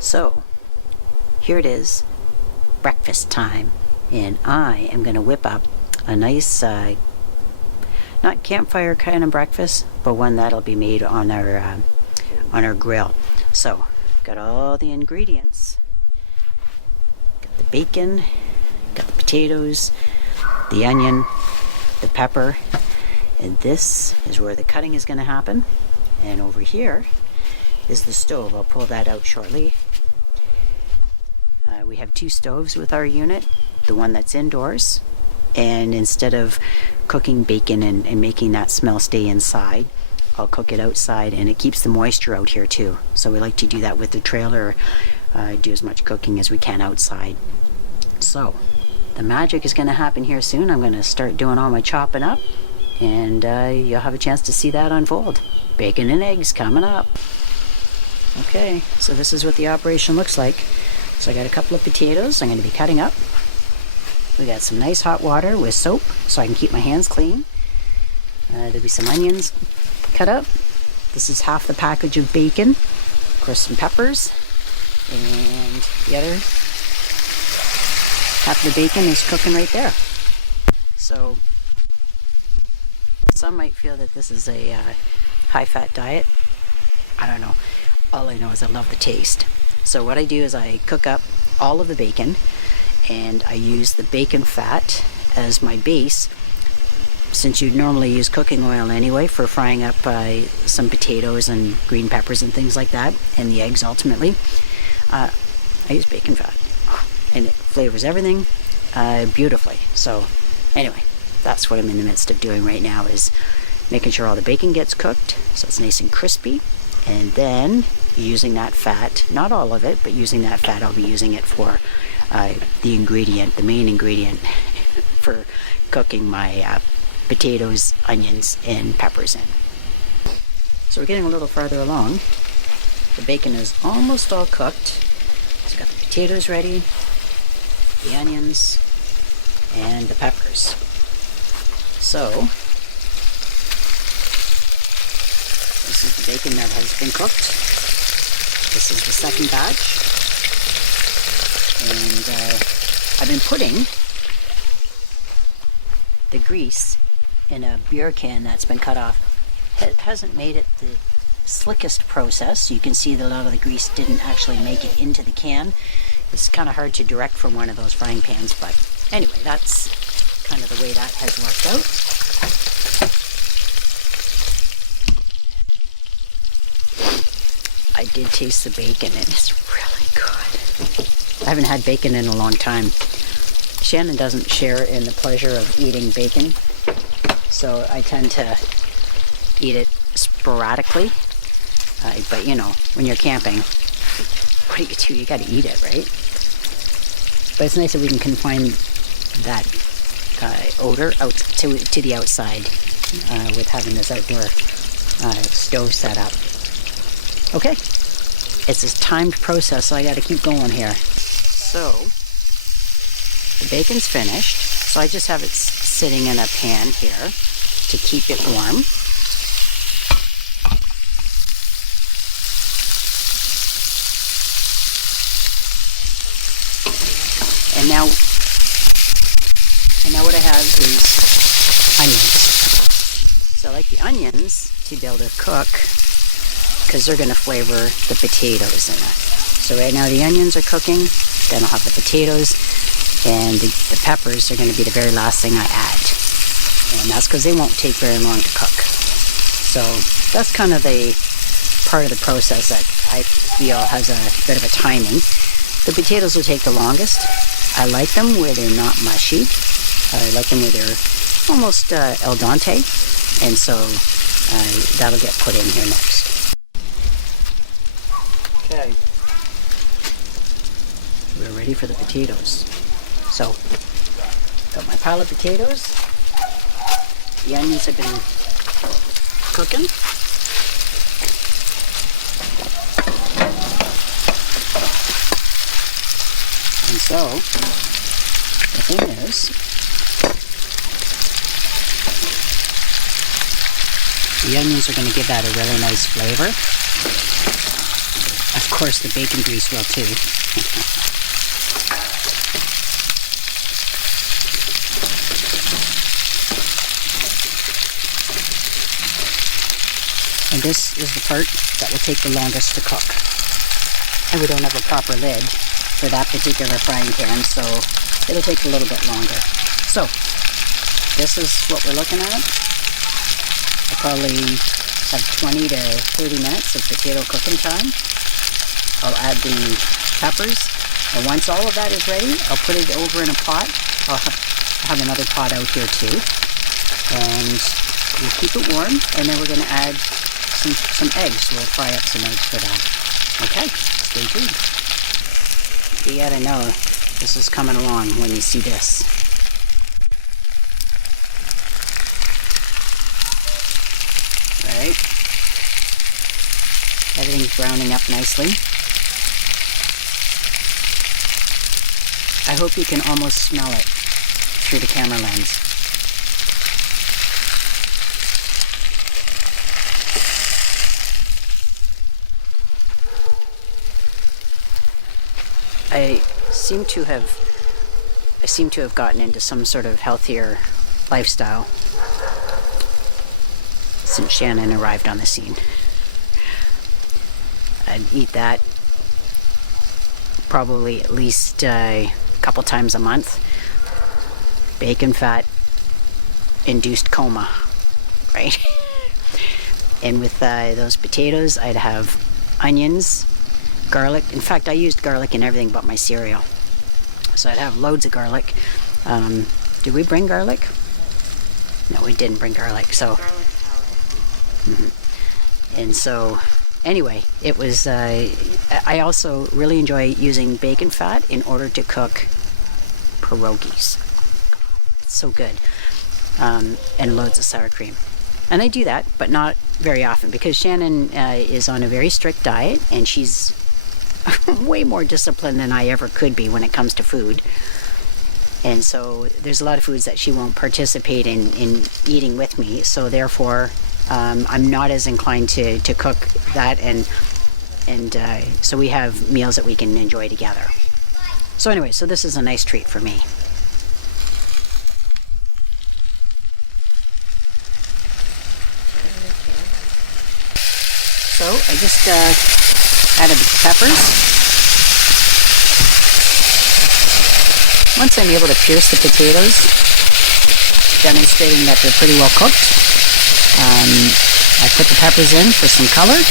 So, here it is, breakfast time, and I am going to whip up a nice, not campfire kind of breakfast, but one that'll be made on our grill. So, got all the ingredients. Got the bacon, got the potatoes, the onion, the pepper, and this is where the cutting is going to happen. And over here is the stove. I'll pull that out shortly. We have 2 stoves with our unit, the one that's indoors, and instead of cooking bacon and making that smell stay inside, I'll cook it outside, and it keeps the moisture out here too. So we like to do that with the trailer, do as much cooking as we can outside. So the magic is going to happen here soon. I'm going to start doing all my chopping up, and you'll have a chance to see that unfold. Bacon and eggs coming up. Okay, so this is what the operation looks like. So I got a couple of potatoes I'm going to be cutting up. We got some nice hot water with soap so I can keep my hands clean. There'll be some onions cut up. This is half the package of bacon. Of course, some peppers. And the other half of the bacon is cooking right there. So some might feel that this is a high-fat diet. I don't know. All I know is I love the taste. So what I do is I cook up all of the bacon, and I use the bacon fat as my base, since you'd normally use cooking oil anyway for frying up some potatoes and green peppers and things like that, and the eggs ultimately. I use bacon fat, and it flavors everything beautifully. So anyway, that's what I'm in the midst of doing right now, is making sure all the bacon gets cooked so it's nice and crispy, and then using that fat, not all of it, but using that fat, I'll be using it for the main ingredient for cooking my potatoes, onions, and peppers in. So we're getting a little farther along. The bacon is almost all cooked. It's got the potatoes ready, the onions, and the peppers. So this is the bacon that has been cooked. This is the second batch, and I've been putting the grease in a beer can that's been cut off. It hasn't made it the slickest process. You can see that a lot of the grease didn't actually make it into the can. It's kind of hard to direct from one of those frying pans, but anyway, that's kind of the way that has worked out. I did taste the bacon, and it's really good. I haven't had bacon in a long time. Shannon doesn't share in the pleasure of eating bacon, so I tend to eat it sporadically. But you know, when you're camping, what do? You gotta eat it, right? But it's nice that we can confine that odor out to the outside with having this outdoor stove set up. Okay, it's a timed process, so I got to keep going here. So the bacon's finished, so I just have it sitting in a pan here to keep it warm. And now what I have is onions. So I like the onions to be able to cook because they're going to flavor the potatoes in it. So right now the onions are cooking, then I'll have the potatoes, and the peppers are going to be the very last thing I add. And that's because they won't take very long to cook. So that's kind of the part of the process that I feel has a bit of a timing. The potatoes will take the longest. I like them where they're not mushy. I like them where they're almost al dente. And so that'll get put in here next. Okay. We're ready for the potatoes. So, got my pile of potatoes. The onions have been cooking. And so, the thing is, the onions are going to give that a really nice flavor. Of course, the bacon grease will too. And this is the part that will take the longest to cook. And we don't have a proper lid for that particular frying pan, so it'll take a little bit longer. So, this is what we're looking at. I probably have 20 to 30 minutes of potato cooking time. I'll add the peppers, and once all of that is ready, I'll put it over in a pot. I'll have another pot out here too, and we'll keep it warm, and then we're going to add some eggs. We'll fry up some eggs for that. Okay, stay tuned. You gotta know this is coming along when you see this. Right? Everything's browning up nicely. I hope you can almost smell it through the camera lens. I seem to have gotten into some sort of healthier lifestyle since Shannon arrived on the scene. I'd eat that probably at least a couple times a month. Bacon fat induced coma, right? And with those potatoes, I'd have onions, garlic. In fact, I used garlic in everything but my cereal. So I'd have loads of garlic. Did we bring garlic? No, we didn't bring garlic. So, and so, anyway, it was. I also really enjoy using bacon fat in order to cook pierogies. It's so good, and loads of sour cream. And I do that, but not very often because Shannon is on a very strict diet, and she's way more disciplined than I ever could be when it comes to food. And so there's a lot of foods that she won't participate in eating with me. So therefore, I'm not as inclined to cook that, and so we have meals that we can enjoy together. So anyway, so this is a nice treat for me. So I just added the peppers. Once I'm able to pierce the potatoes, demonstrating that they're pretty well cooked, I put the peppers in for some color.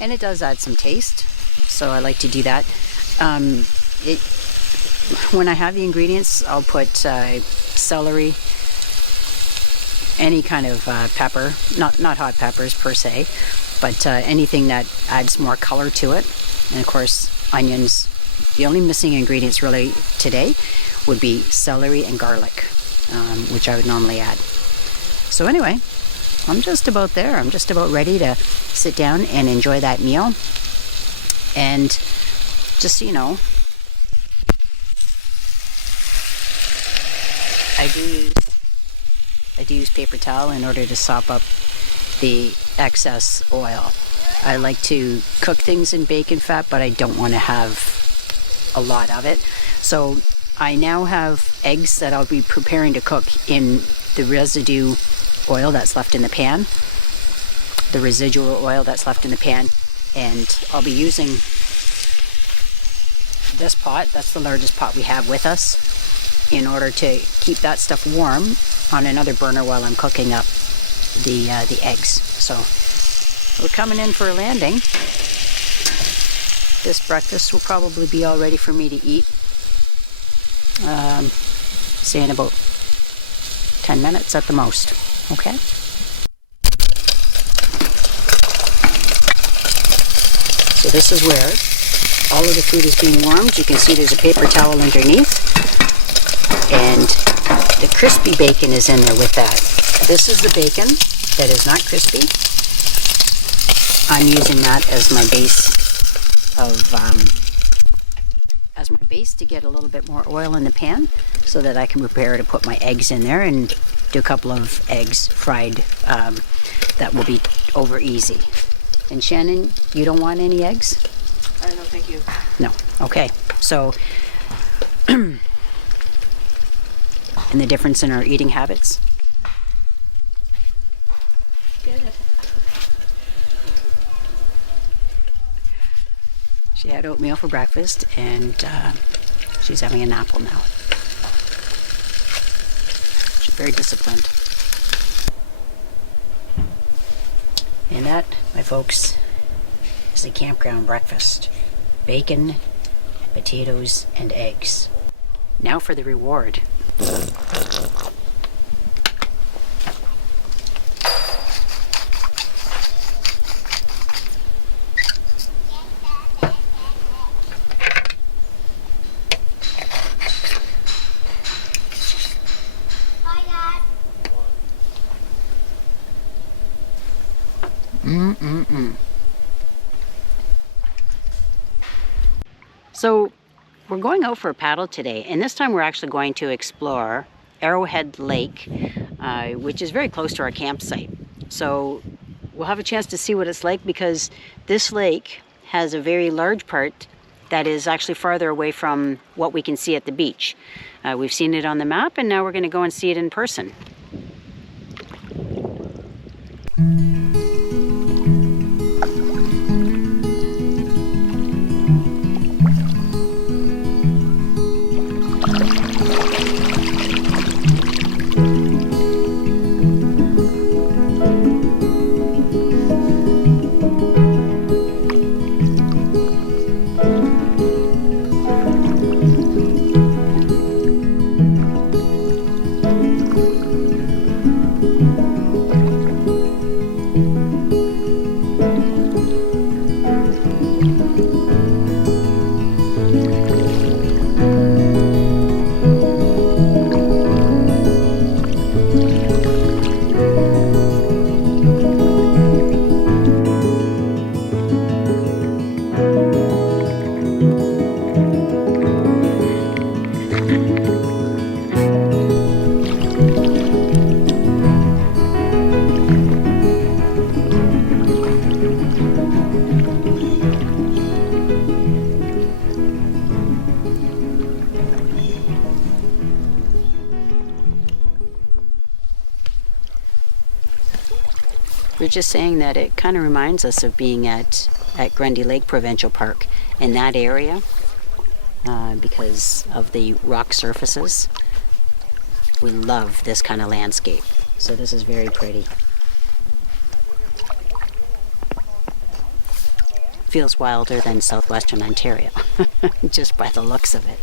And it does add some taste, so I like to do that. When I have the ingredients, I'll put celery, any kind of pepper, not hot peppers per se, but anything that adds more color to it. And of course, onions. The only missing ingredients really today would be celery and garlic, which I would normally add. So anyway, I'm just about there. I'm just about ready to sit down and enjoy that meal. And just so you know, I do use paper towel in order to sop up the excess oil. I like to cook things in bacon fat, but I don't want to have a lot of it. So I now have eggs that I'll be preparing to cook in the residue oil that's left in the pan, the residual oil that's left in the pan, and I'll be using this pot. That's the largest pot we have with us, in order to keep that stuff warm on another burner while I'm cooking up the eggs. So we're coming in for a landing. This breakfast will probably be all ready for me to eat, say in about 10 minutes at the most. Okay? So this is where all of the food is being warmed. You can see there's a paper towel underneath, and the crispy bacon is in there with that. This is the bacon that is not crispy. I'm using that as my base to get a little bit more oil in the pan, so that I can prepare to put my eggs in there and do a couple of eggs fried. That will be over easy. And Shannon, you don't want any eggs? No, thank you. No. Okay. So, and the difference in our eating habits. Good. She had oatmeal for breakfast, and she's having an apple now. She's very disciplined. And that, my folks, is the campground breakfast. Bacon, potatoes, and eggs. Now for the reward. So we're going out for a paddle today, and this time we're actually going to explore Arrowhead Lake, which is very close to our campsite. So we'll have a chance to see what it's like, because this lake has a very large part that is actually farther away from what we can see at the beach. We've seen it on the map, and now we're going to go and see it in person. We're just saying that it kind of reminds us of being at Grundy Lake Provincial Park in that area, because of the rock surfaces. We love this kind of landscape. So this is very pretty. Feels wilder than southwestern Ontario, just by the looks of it.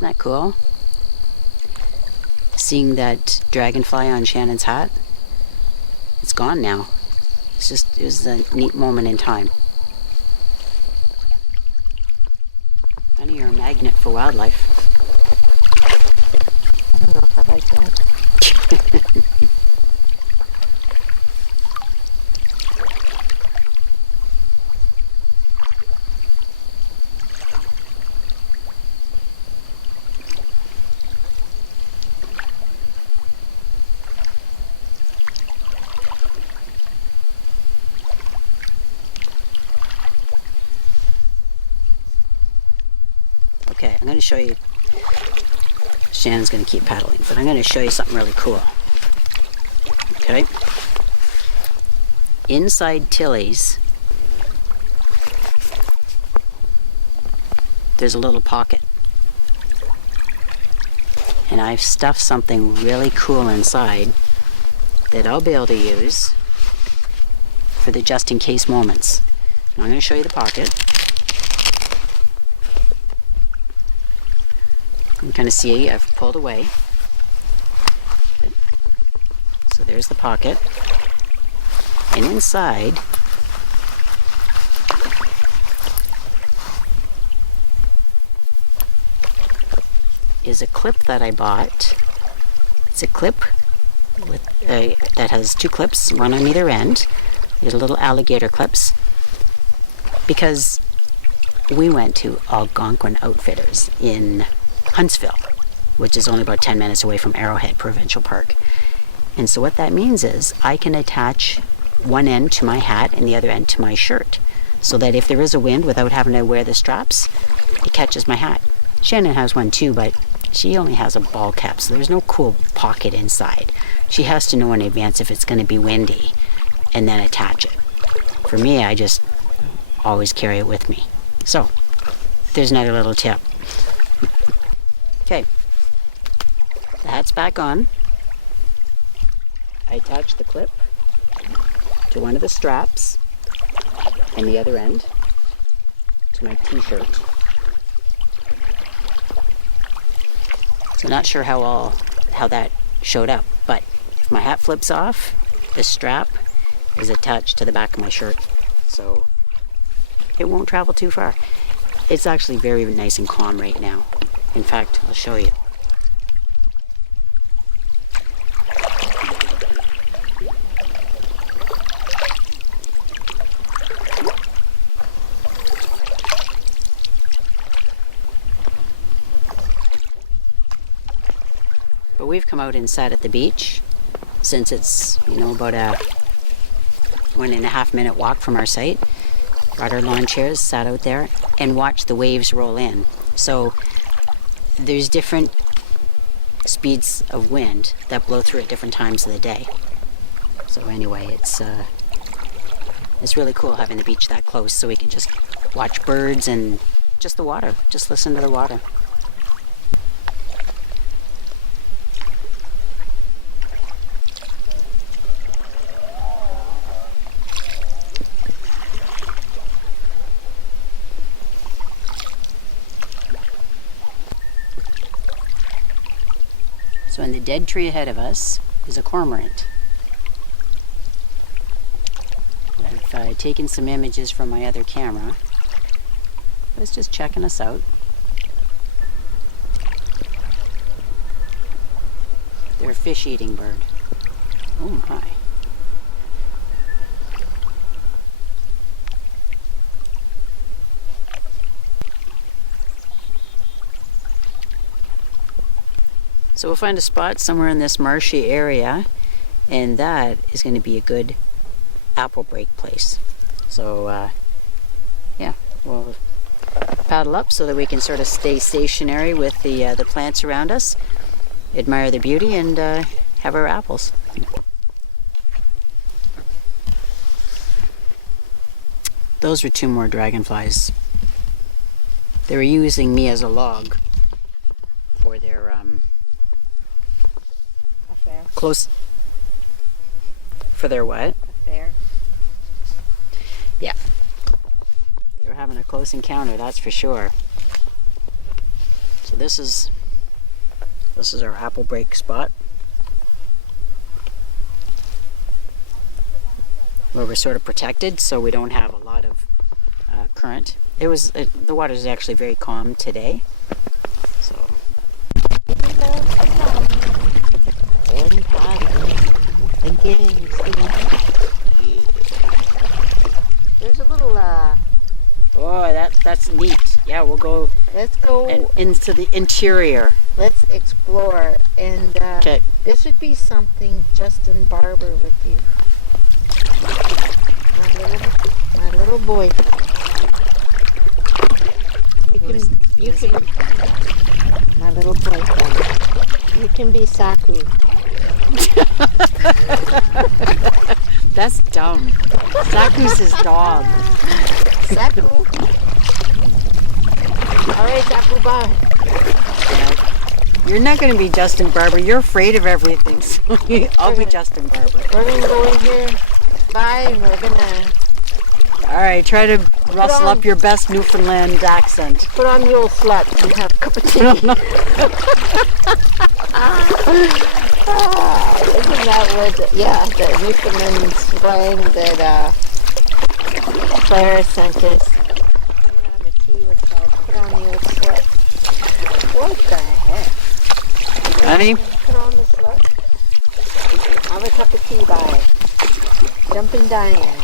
Isn't that cool? Seeing that dragonfly on Shannon's hat. It's gone now. It was a neat moment in time. Honey, you're a magnet for wildlife. I don't know if I like that. Okay, I'm going to show you. Shannon's going to keep paddling, but I'm going to show you something really cool. Okay? Inside Tilly's, there's a little pocket. And I've stuffed something really cool inside that I'll be able to use for the just in case moments. Now I'm going to show you the pocket. You can kind of see I've pulled away. So there's the pocket. And inside is a clip that I bought. It's a clip with that has two clips, one on either end. These little alligator clips. Because we went to Algonquin Outfitters in Huntsville, which is only about 10 minutes away from Arrowhead Provincial Park. And so what that means is I can attach one end to my hat and the other end to my shirt, so that if there is a wind, without having to wear the straps, it catches my hat. Shannon has one too, but she only has a ball cap, so there's no cool pocket inside. She has to know in advance if it's going to be windy and then attach it. For me, I just always carry it with me. So there's another little tip. Okay, the hat's back on. I attach the clip to one of the straps and the other end to my t-shirt. So not sure how that showed up, but if my hat flips off, the strap is attached to the back of my shirt, so it won't travel too far. It's actually very nice and calm right now. In fact, I'll show you. But we've come out and sat at the beach since it's, about a 1.5 minute walk from our site. Brought our lawn chairs, sat out there, and watched the waves roll in. So there's different speeds of wind that blow through at different times of the day. So anyway, it's really cool having the beach that close, so we can just watch birds and just the water, just listen to the water. So in the dead tree ahead of us is a cormorant. I've taken some images from my other camera. I was just checking us out. They're a fish-eating bird. Oh my. So we'll find a spot somewhere in this marshy area, and that is going to be a good apple break place. So yeah, we'll paddle up so that we can sort of stay stationary with the plants around us, admire the beauty, and have our apples. Those were two more dragonflies. They were using me as a log for their close. For their what? Affair. Yeah. They were having a close encounter, that's for sure. So this is our apple break spot, where we're sort of protected, so we don't have a lot of current. The water is actually very calm today, so. There's a little Oh, that's neat. Yeah, we'll go let's go and into the interior. let's explore, and Okay. this would be something Justin Barber would do. My little boyfriend. You can my little boyfriend. You can be Saku. That's dumb. Saku's his dog. Saku. All right, Saku, bye. You're not going to be Justin Barber. You're afraid of everything, so I'll be Justin Barber. We're gonna go in here. Bye, and we're gonna All right, try to rustle up your best Newfoundland accent. put on the old slut and have a cup of tea. Isn't that what, the Newfoundland slang that Claire sent us? Putting on the tea was called put on the old slut. What the heck? Honey? Put on the slut. Have a cup of tea, bye. Jumping Diane.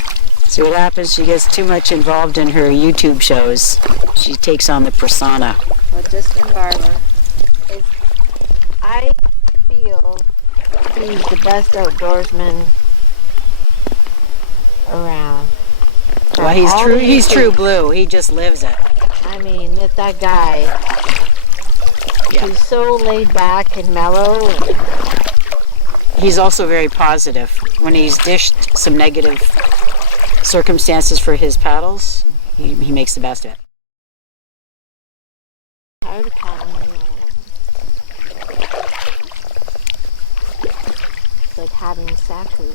See what happens? She gets too much involved in her YouTube shows. She takes on the persona. Well, Justin Barber is, I feel he's the best outdoorsman around. Well, he's All true. the He's YouTube- true blue. He just lives it. I mean, that guy, Yeah. he's so laid back and mellow. And He's also very positive. When he's dished some negative circumstances for his paddles, he makes the best of it. tired of paddling all over. It's like having Saku.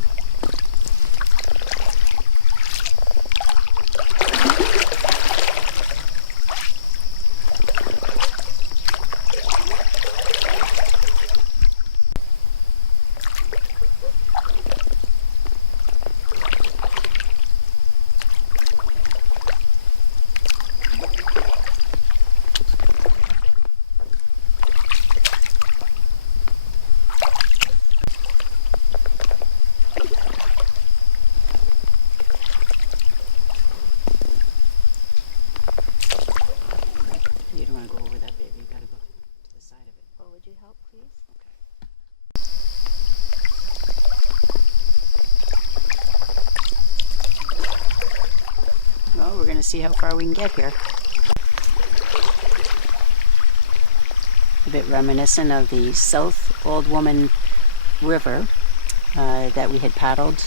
You don't want to go over that, baby. You got to go to the side of it. Well, would you help, please? Well, we're going to see how far we can get here. A bit reminiscent of the South Old Woman River that we had paddled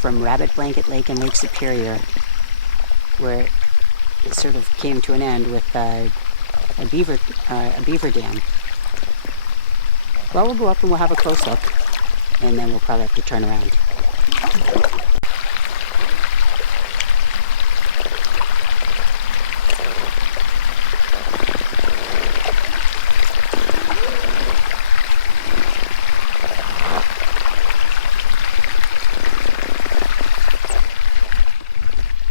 from Rabbit Blanket Lake and Lake Superior, where it sort of came to an end with a beaver dam. Well, we'll go up and we'll have a close look, and then we'll probably have to turn around.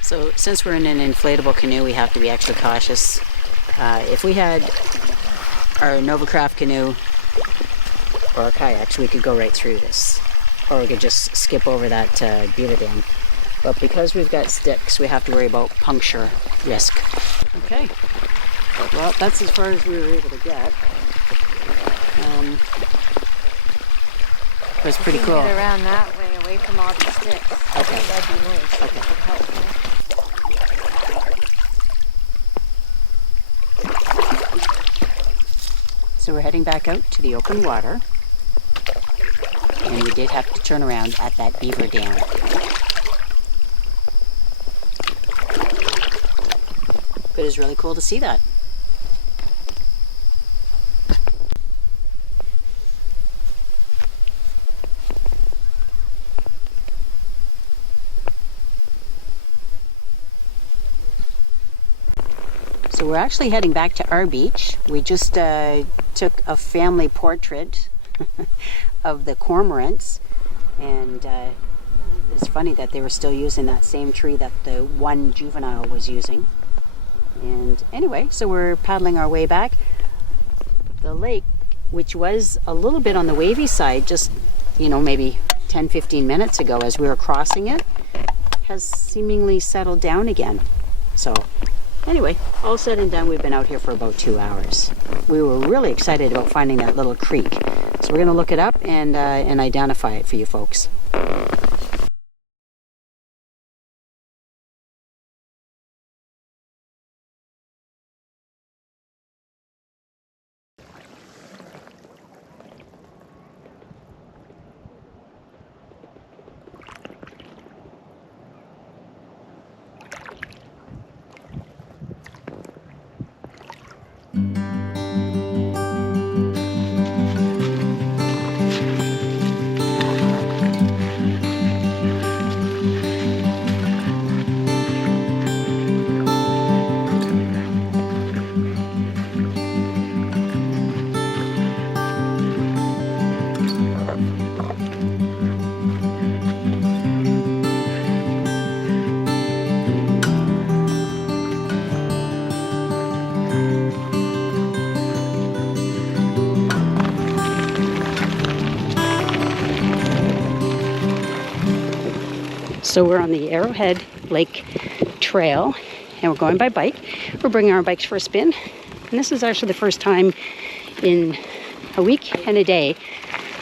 So since we're in an inflatable canoe, we have to be extra cautious. If we had our Novacraft canoe or our kayaks, we could go right through this. Or we could just skip over that beaver dam. But because we've got sticks, we have to worry about puncture risk. Okay. Well, that's as far as we were able to get. It was pretty You cool. can get around that way, away from all the sticks. I Okay. think that'd be nice. Okay. It would help me. So we're heading back out to the open water. And we did have to turn around at that beaver dam. But it was really cool to see that. So we're actually heading back to our beach. We just took a family portrait of the cormorants, and it's funny that they were still using that same tree that the one juvenile was using. And anyway, so we're paddling our way back. The lake, which was a little bit on the wavy side, just, you know, maybe 10-15 minutes ago as we were crossing it, has seemingly settled down again. So anyway, all said and done, we've been out here for about 2 hours. We were really excited about finding that little creek. So we're going to look it up and identify it for you folks. So we're on the Arrowhead Lake Trail, and we're going by bike. We're bringing our bikes for a spin, and this is actually the first time in a week and a day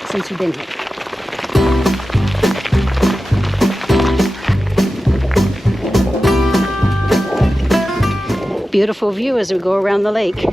since we've been here. Beautiful view as we go around the lake.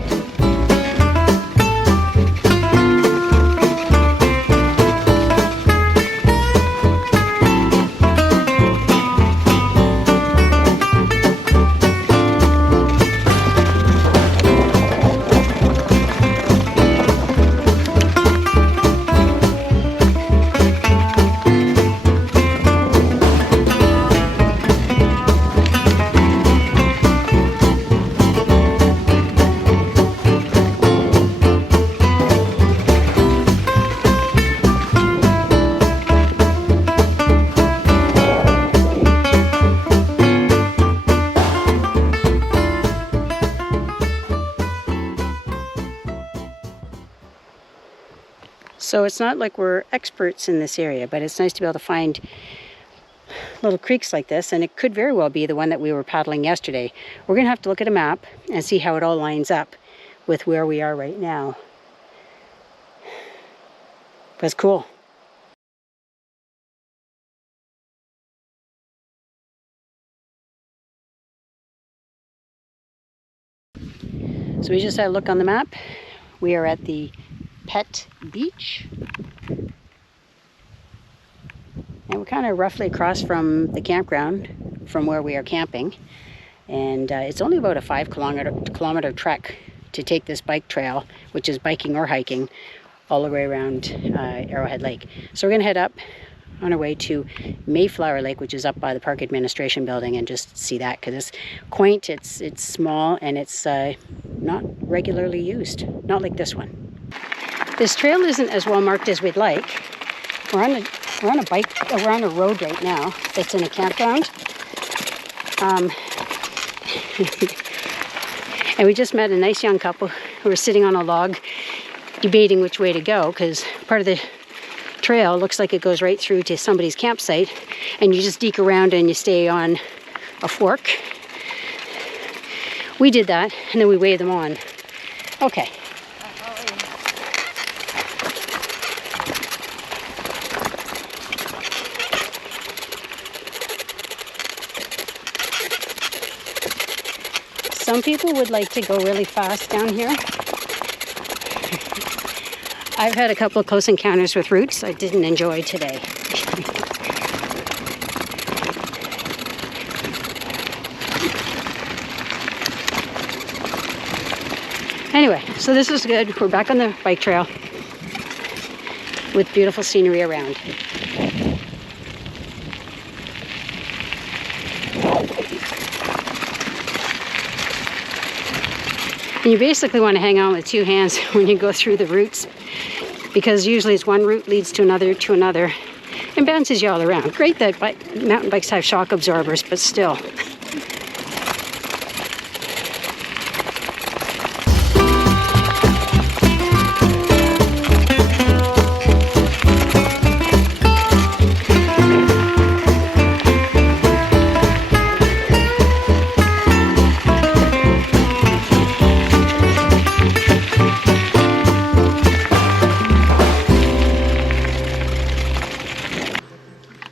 So it's not like we're experts in this area, but it's nice to be able to find little creeks like this, and it could very well be the one that we were paddling yesterday. We're going to have to look at a map and see how it all lines up with where we are right now. But it's cool. So we just had a look on the map. We are at the Pet Beach, and we're kind of roughly across from the campground from where we are camping, and it's only about a 5-kilometer trek to take this bike trail, which is biking or hiking, all the way around Arrowhead Lake. So we're going to head up on our way to Mayflower Lake, which is up by the Park Administration Building, and just see that, because it's quaint, it's small, and it's not regularly used, not like this one. This trail isn't as well marked as we'd like. We're on a road right now that's in a campground. And we just met a nice young couple who were sitting on a log debating which way to go, because part of the trail looks like it goes right through to somebody's campsite, and you just deke around and you stay on a fork. We did that, and then we waved them on. Okay. Some people would like to go really fast down here. I've had a couple of close encounters with roots I didn't enjoy today. Anyway, so this is good. We're back on the bike trail with beautiful scenery around. And you basically want to hang on with two hands when you go through the routes, because usually it's one route leads to another, and bounces you all around. Great that mountain bikes have shock absorbers, but still.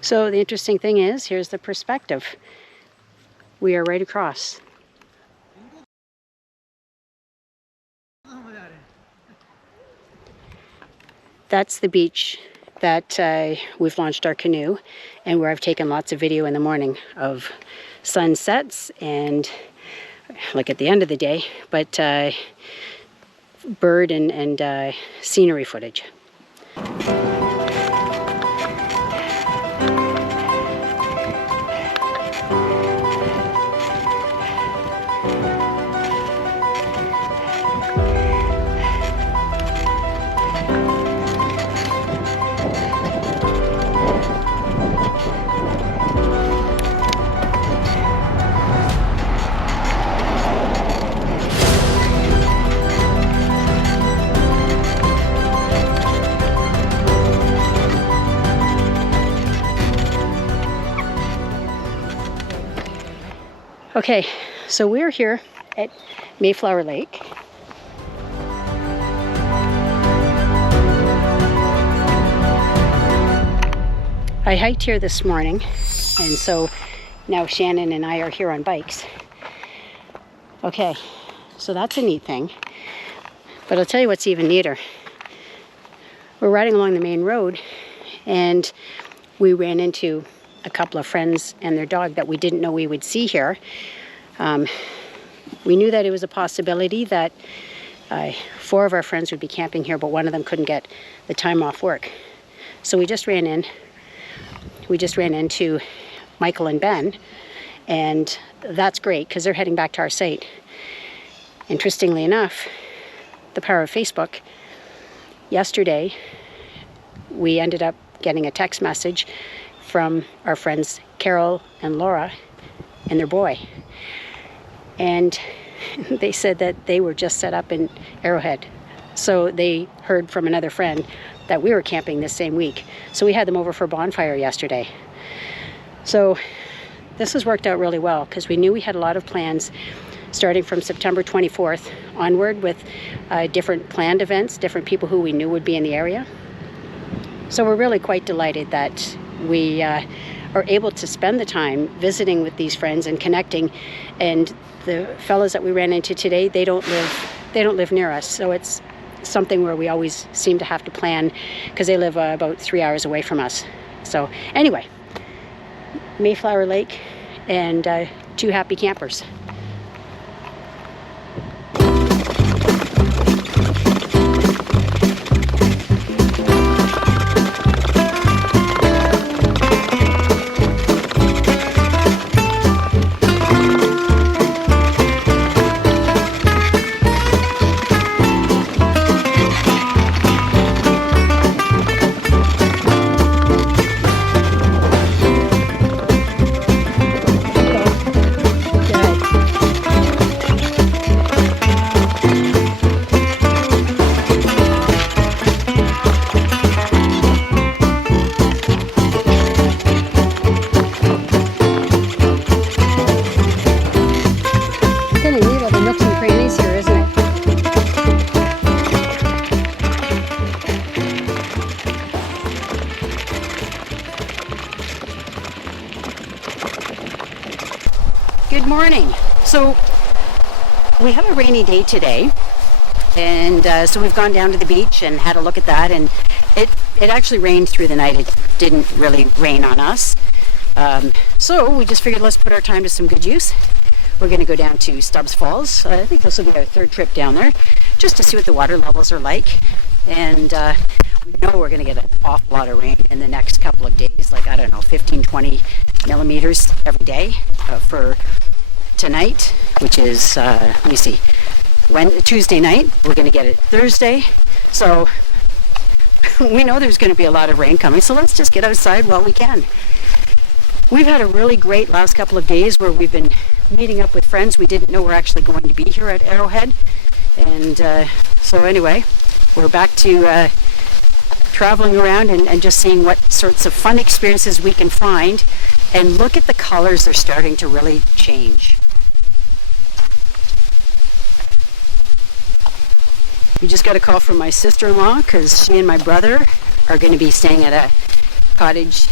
So the interesting thing is, here's the perspective. We are right across. That's the beach that we've launched our canoe, and where I've taken lots of video in the morning of sunsets and like at the end of the day, but bird and scenery footage. Okay, so we're here at Mayflower Lake. I hiked here this morning, and so now Shannon and I are here on bikes. Okay, so that's a neat thing. But I'll tell you what's even neater. We're riding along the main road, and we ran into a couple of friends and their dog that we didn't know we would see here. We knew that it was a possibility that 4 of our friends would be camping here, but one of them couldn't get the time off work. So we just ran into Michael and Ben, and that's great because they're heading back to our site. Interestingly enough, the power of Facebook, yesterday we ended up getting a text message from our friends Carol and Laura and their boy. And they said that they were just set up in Arrowhead. So they heard from another friend that we were camping this same week. So we had them over for a bonfire yesterday. So this has worked out really well because we knew we had a lot of plans starting from September 24th onward with different planned events, different people who we knew would be in the area. So we're really quite delighted that we are able to spend the time visiting with these friends and connecting. And the fellows that we ran into today, they don't live near us, so it's something where we always seem to have to plan because they live about 3 hours away from us. So anyway, Mayflower Lake and 2 happy campers. Good morning. So we have a rainy day today, and so we've gone down to the beach and had a look at that, and it actually rained through the night. It didn't really rain on us. So we just figured let's put our time to some good use. We're going to go down to Stubbs Falls. I think this will be our 3rd trip down there, just to see what the water levels are like. And we know we're going to get an awful lot of rain in the next couple of days, like, I don't know, 15, 20 millimeters every day for tonight, which is, let me see, Tuesday night. We're going to get it Thursday. So we know there's going to be a lot of rain coming, so let's just get outside while we can. We've had a really great last couple of days where we've been meeting up with friends. We didn't know we're actually going to be here at Arrowhead. And so anyway, we're back to traveling around and just seeing what sorts of fun experiences we can find. And look at the colors, they're starting to really change. We just got a call from my sister-in-law because she and my brother are going to be staying at a cottage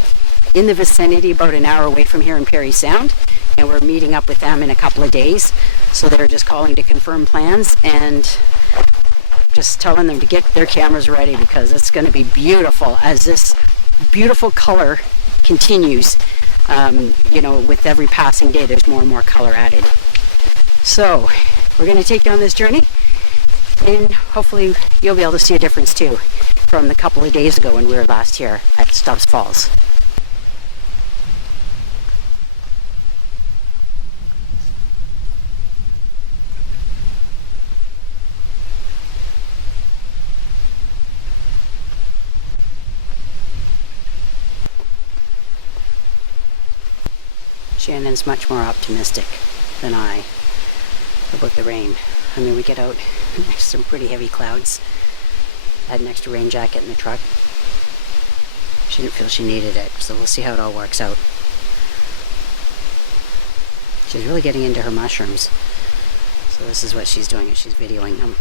in the vicinity about an hour away from here in Parry Sound, and we're meeting up with them in a couple of days. So they're just calling to confirm plans and just telling them to get their cameras ready because it's going to be beautiful as this beautiful color continues. With every passing day there's more and more color added. So we're going to take you on this journey, and hopefully you'll be able to see a difference too from the couple of days ago when we were last here at Stubbs Falls. Shannon's much more optimistic than I about the rain. I mean, we get out, there's some pretty heavy clouds. I had an extra rain jacket in the truck. She didn't feel she needed it, so we'll see how it all works out. She's really getting into her mushrooms. So this is what she's doing, is she's videoing them.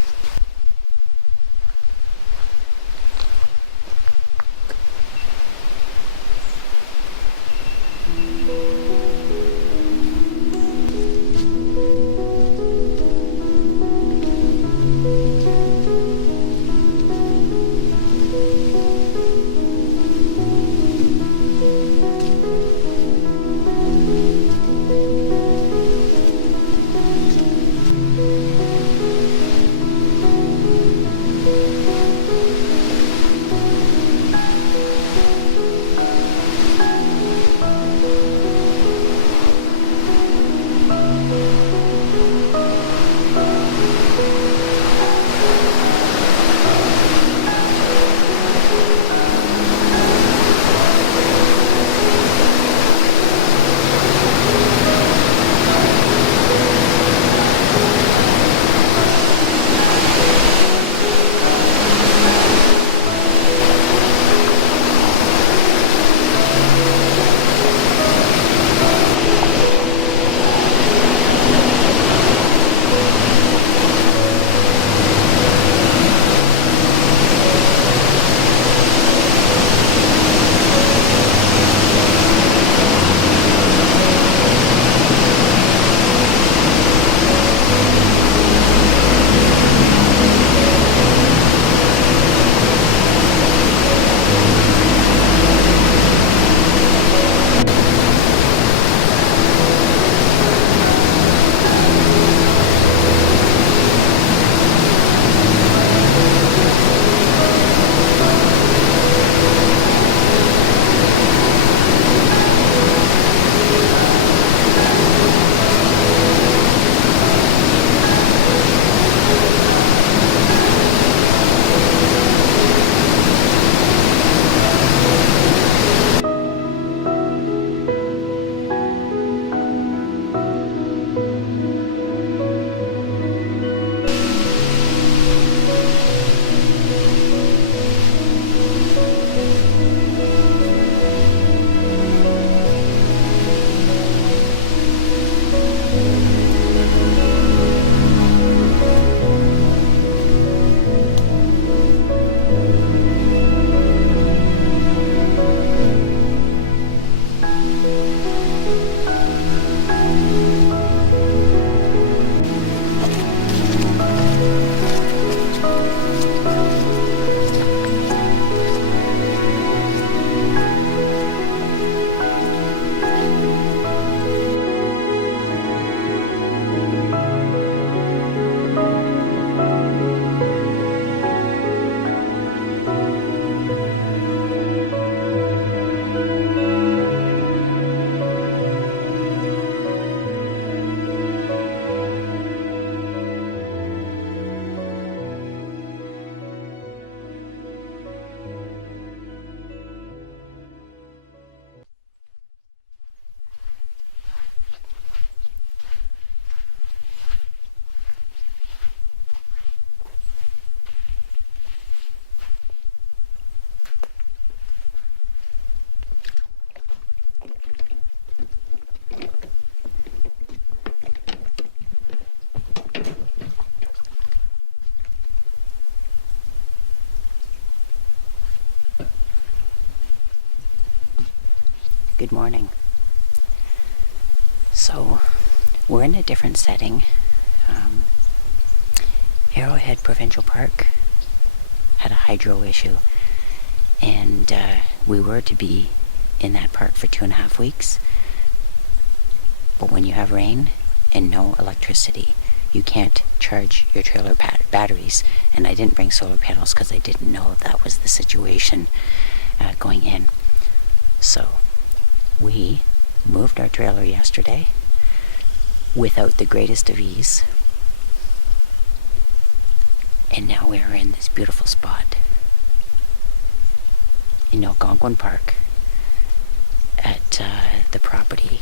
Good morning. So, we're in a different setting. Arrowhead Provincial Park had a hydro issue, and we were to be in that park for 2.5 weeks. But when you have rain and no electricity, you can't charge your trailer batteries. And I didn't bring solar panels because I didn't know that was the situation going in. So we moved our trailer yesterday without the greatest of ease. And now we are in this beautiful spot in Algonquin Park at the property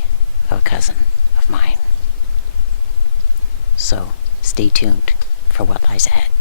of a cousin of mine. So stay tuned for what lies ahead.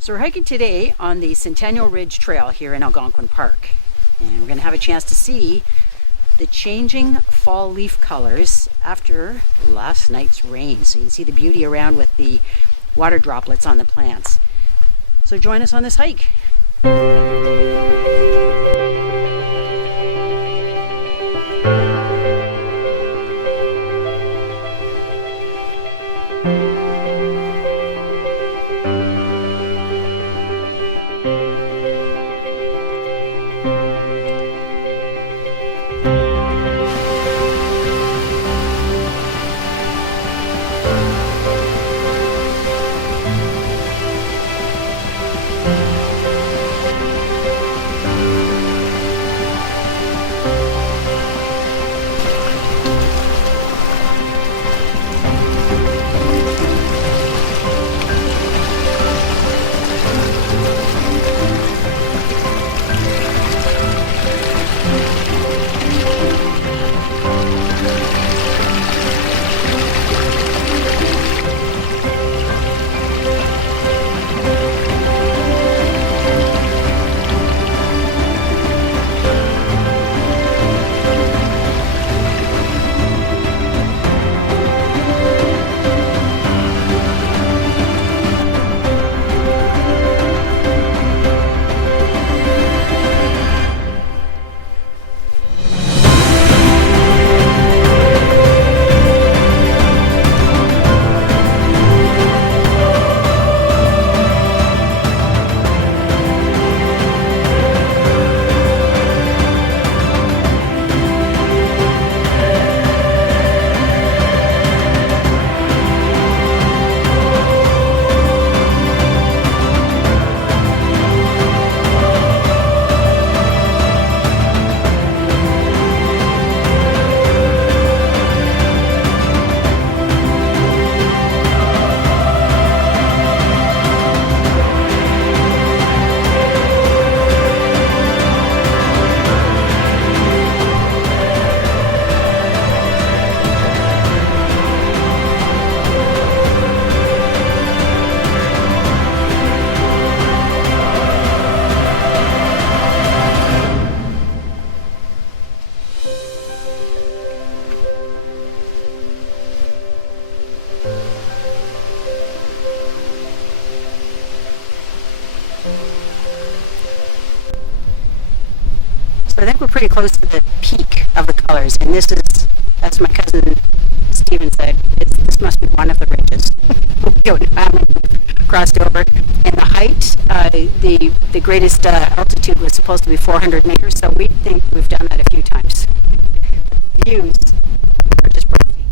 So we're hiking today on the Centennial Ridge Trail here in Algonquin Park. And we're going to have a chance to see the changing fall leaf colors after last night's rain. So you can see the beauty around with the water droplets on the plants. So join us on this hike. pretty close to the peak of the colors, and this is, as my cousin Stephen said, this must be one of the ridges. We don't know how many we've crossed over. And the height, the greatest altitude was supposed to be 400 meters, so we think we've done that a few times. Views are just breathtaking.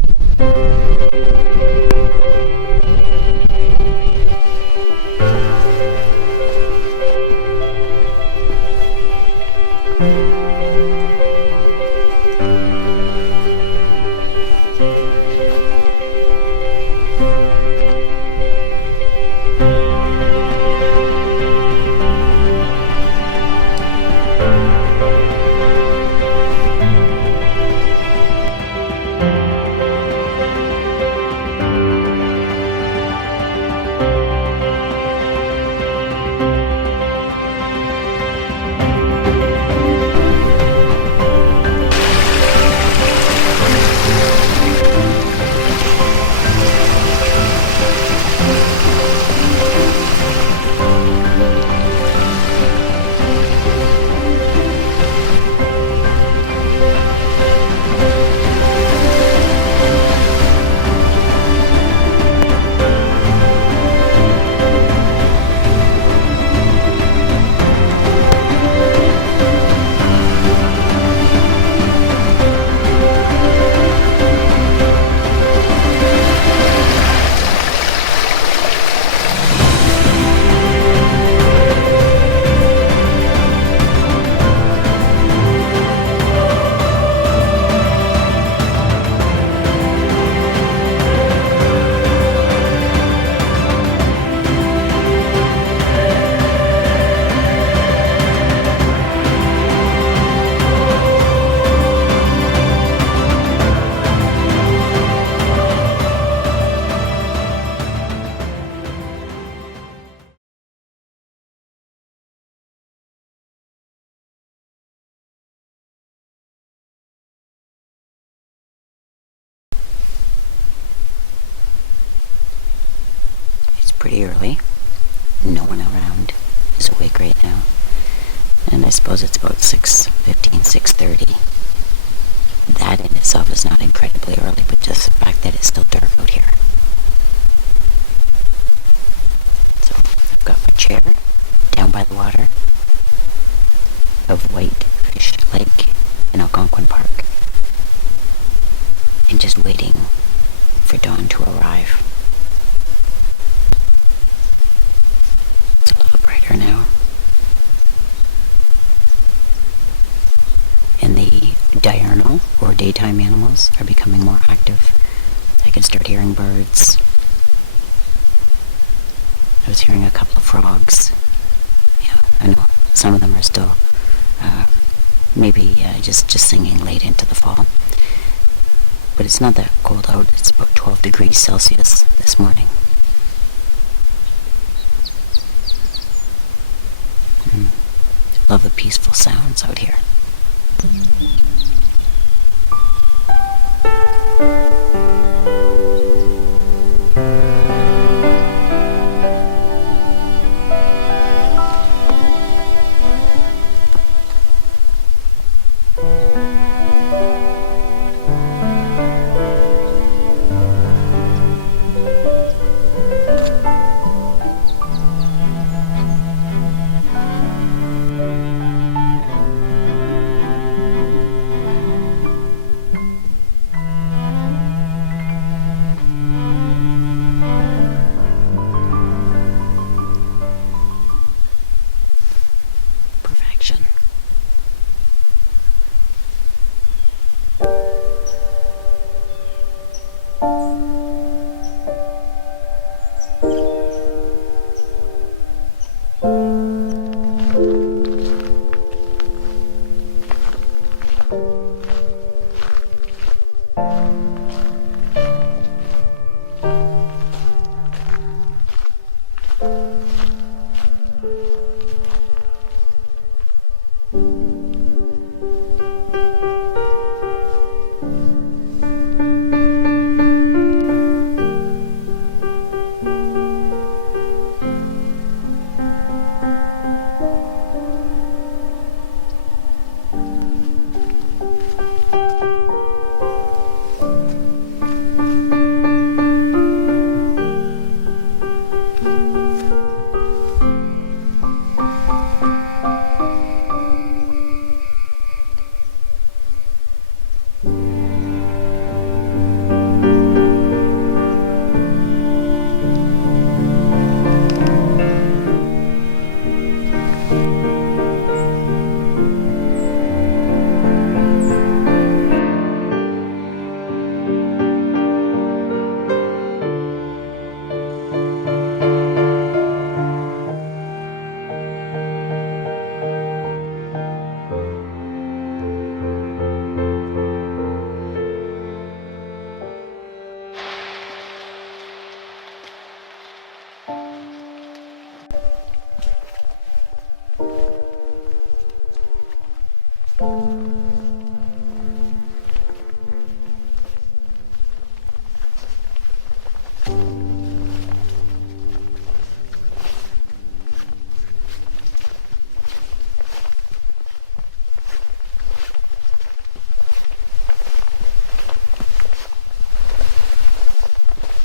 It's pretty early. No one around is awake right now. And I suppose it's about 6:15, 6:30. That in itself is not incredibly early, but just the fact that it's still dark out here. So I've got my chair down by the water of Whitefish Lake in Algonquin Park, and just waiting for dawn to arrive. It's a little brighter now. And the diurnal or daytime animals are becoming more active. I can start hearing birds. I was hearing a couple of frogs. Yeah, I know some of them are still maybe just singing late into the fall. But it's not that cold out. It's about 12 degrees Celsius this morning. Love the peaceful sounds out here. Perfection.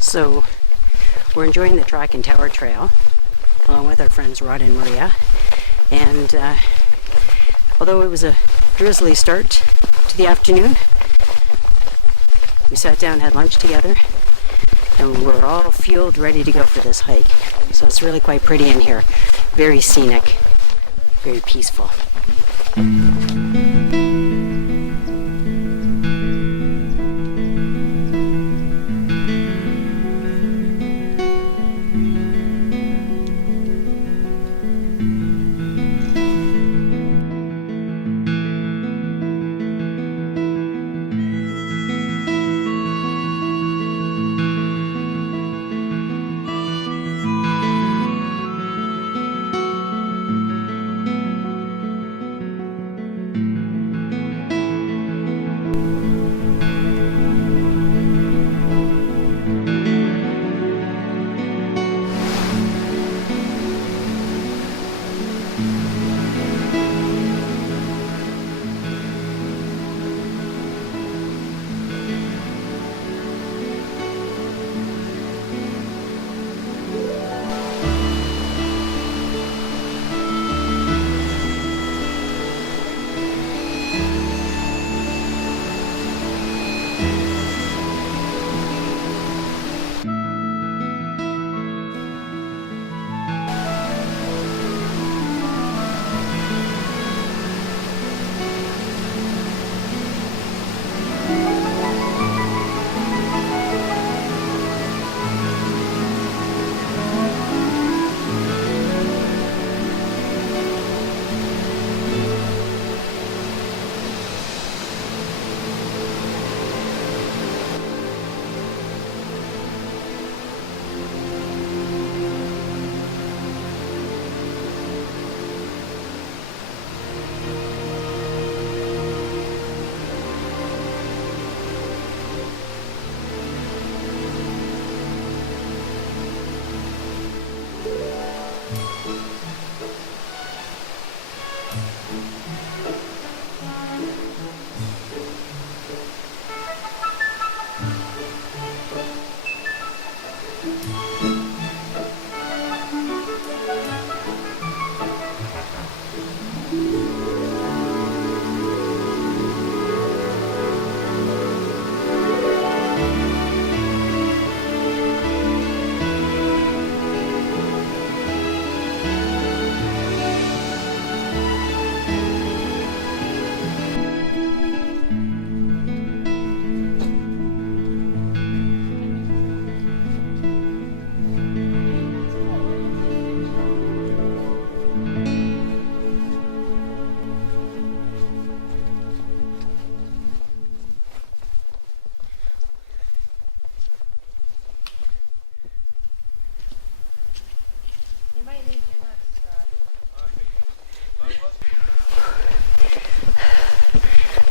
So we're enjoying the Track and Tower Trail along with our friends Rod and Maria. And although it was a drizzly start to the afternoon, we sat down, had lunch together, and we're all fueled, ready to go for this hike. So it's really quite pretty in here. Very scenic, very peaceful.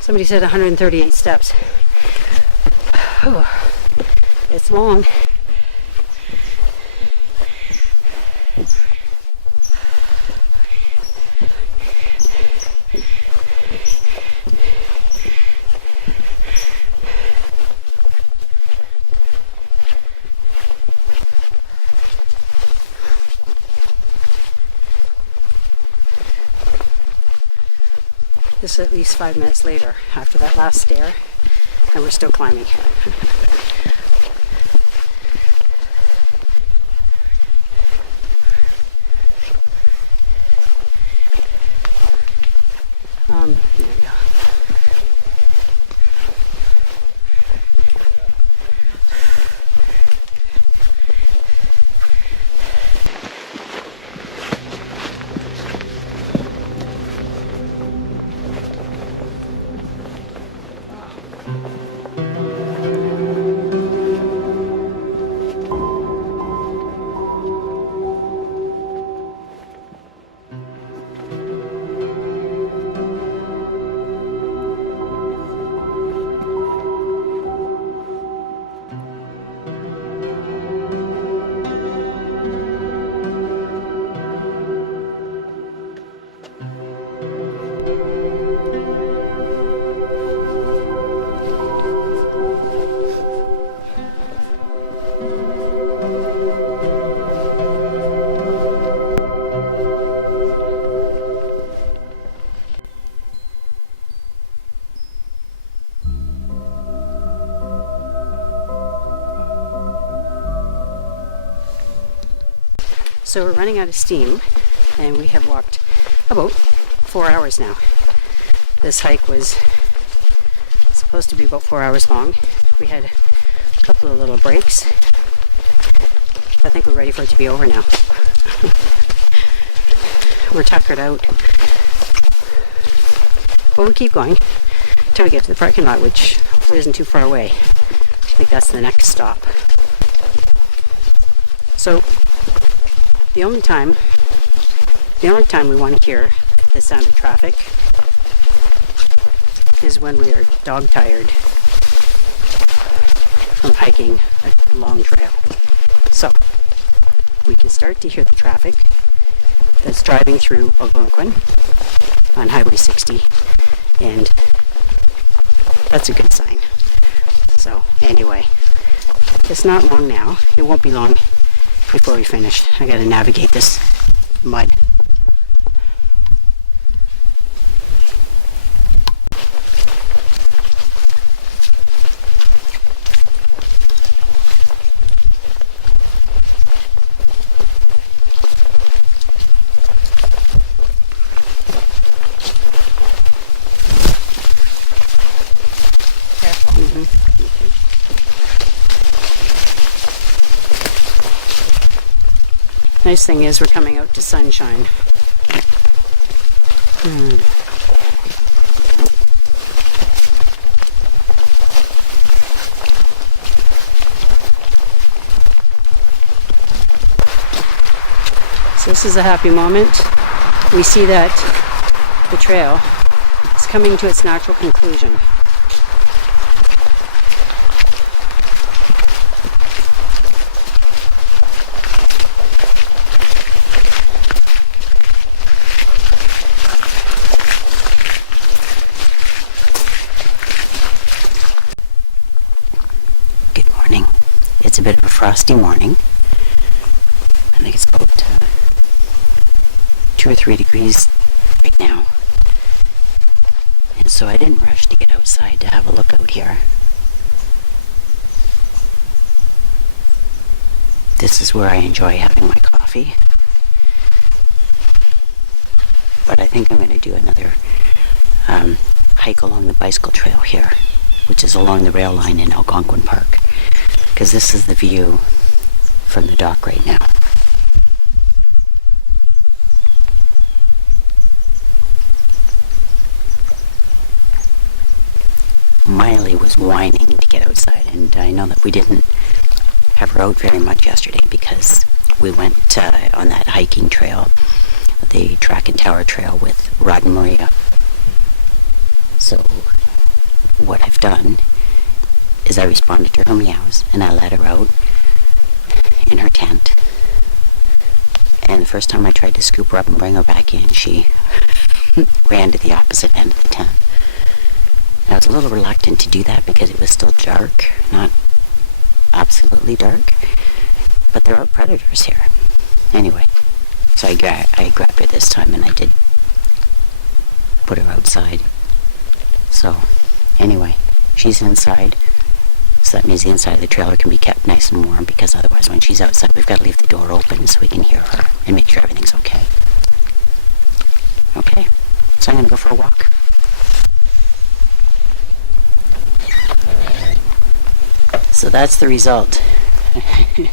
Somebody said 138 steps. Whew. It's long. This is at least 5 minutes later after that last stair, and we're still climbing. There we go. So we're running out of steam, and we have walked about 4 hours now. This hike was supposed to be about 4 hours long. We had a couple of little breaks. I think we're ready for it to be over now. We're tuckered out. But we'll keep going until we get to the parking lot, which hopefully isn't too far away. I think that's the next stop. So the only time we want to hear the sound of traffic is when we are dog tired from hiking a long trail. So we can start to hear the traffic that's driving through Algonquin on Highway 60, and that's a good sign. So anyway, it's not long now. It won't be long before we finish. I gotta navigate this mud. Nice thing is we're coming out to sunshine. So this is a happy moment. We see that the trail is coming to its natural conclusion. It's a bit of a frosty morning. I think it's about 2 or 3 degrees right now. And so I didn't rush to get outside to have a look out here. This is where I enjoy having my coffee. But I think I'm going to do another hike along the bicycle trail here, which is along the rail line in Algonquin Park, because this is the view from the dock right now. Miley was whining to get outside, and I know that we didn't have her out very much yesterday because we went on that hiking trail, the Track and Tower Trail with Rod and Maria. So what I've done is I responded to her meows and I let her out in her tent. And the first time I tried to scoop her up and bring her back in, she ran to the opposite end of the tent. I was a little reluctant to do that because it was still dark, not absolutely dark, but there are predators here. Anyway, so I grabbed her this time and I did put her outside. So anyway, she's inside. So that means the inside of the trailer can be kept nice and warm, because otherwise when she's outside we've got to leave the door open so we can hear her and make sure everything's okay. Okay, so I'm going to go for a walk. So that's the result. I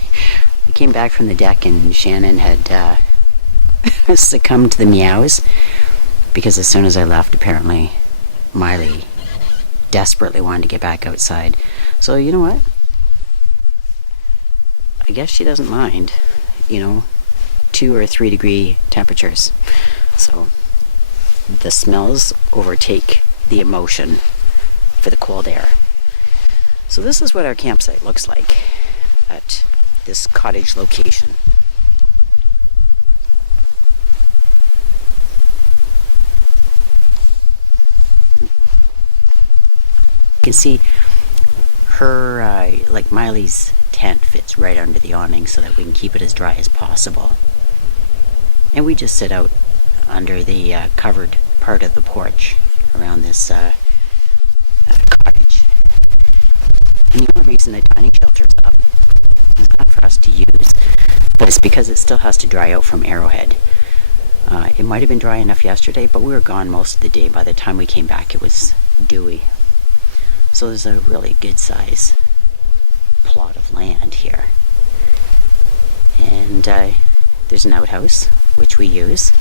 came back from the deck and Shannon had succumbed to the meows, because as soon as I left, apparently Miley desperately wanted to get back outside. So you know what? I guess she doesn't mind, 2 or 3 degree temperatures. So the smells overtake the emotion for the cold air. So this is what our campsite looks like at this cottage location. You can see her, like Miley's tent fits right under the awning so that we can keep it as dry as possible. And we just sit out under the covered part of the porch around this cottage. And the only reason the dining shelter's up is not for us to use, but it's because it still has to dry out from Arrowhead. It might have been dry enough yesterday, but we were gone most of the day. By the time we came back, it was dewy. So there's a really good size plot of land here. And there's an outhouse, which we use.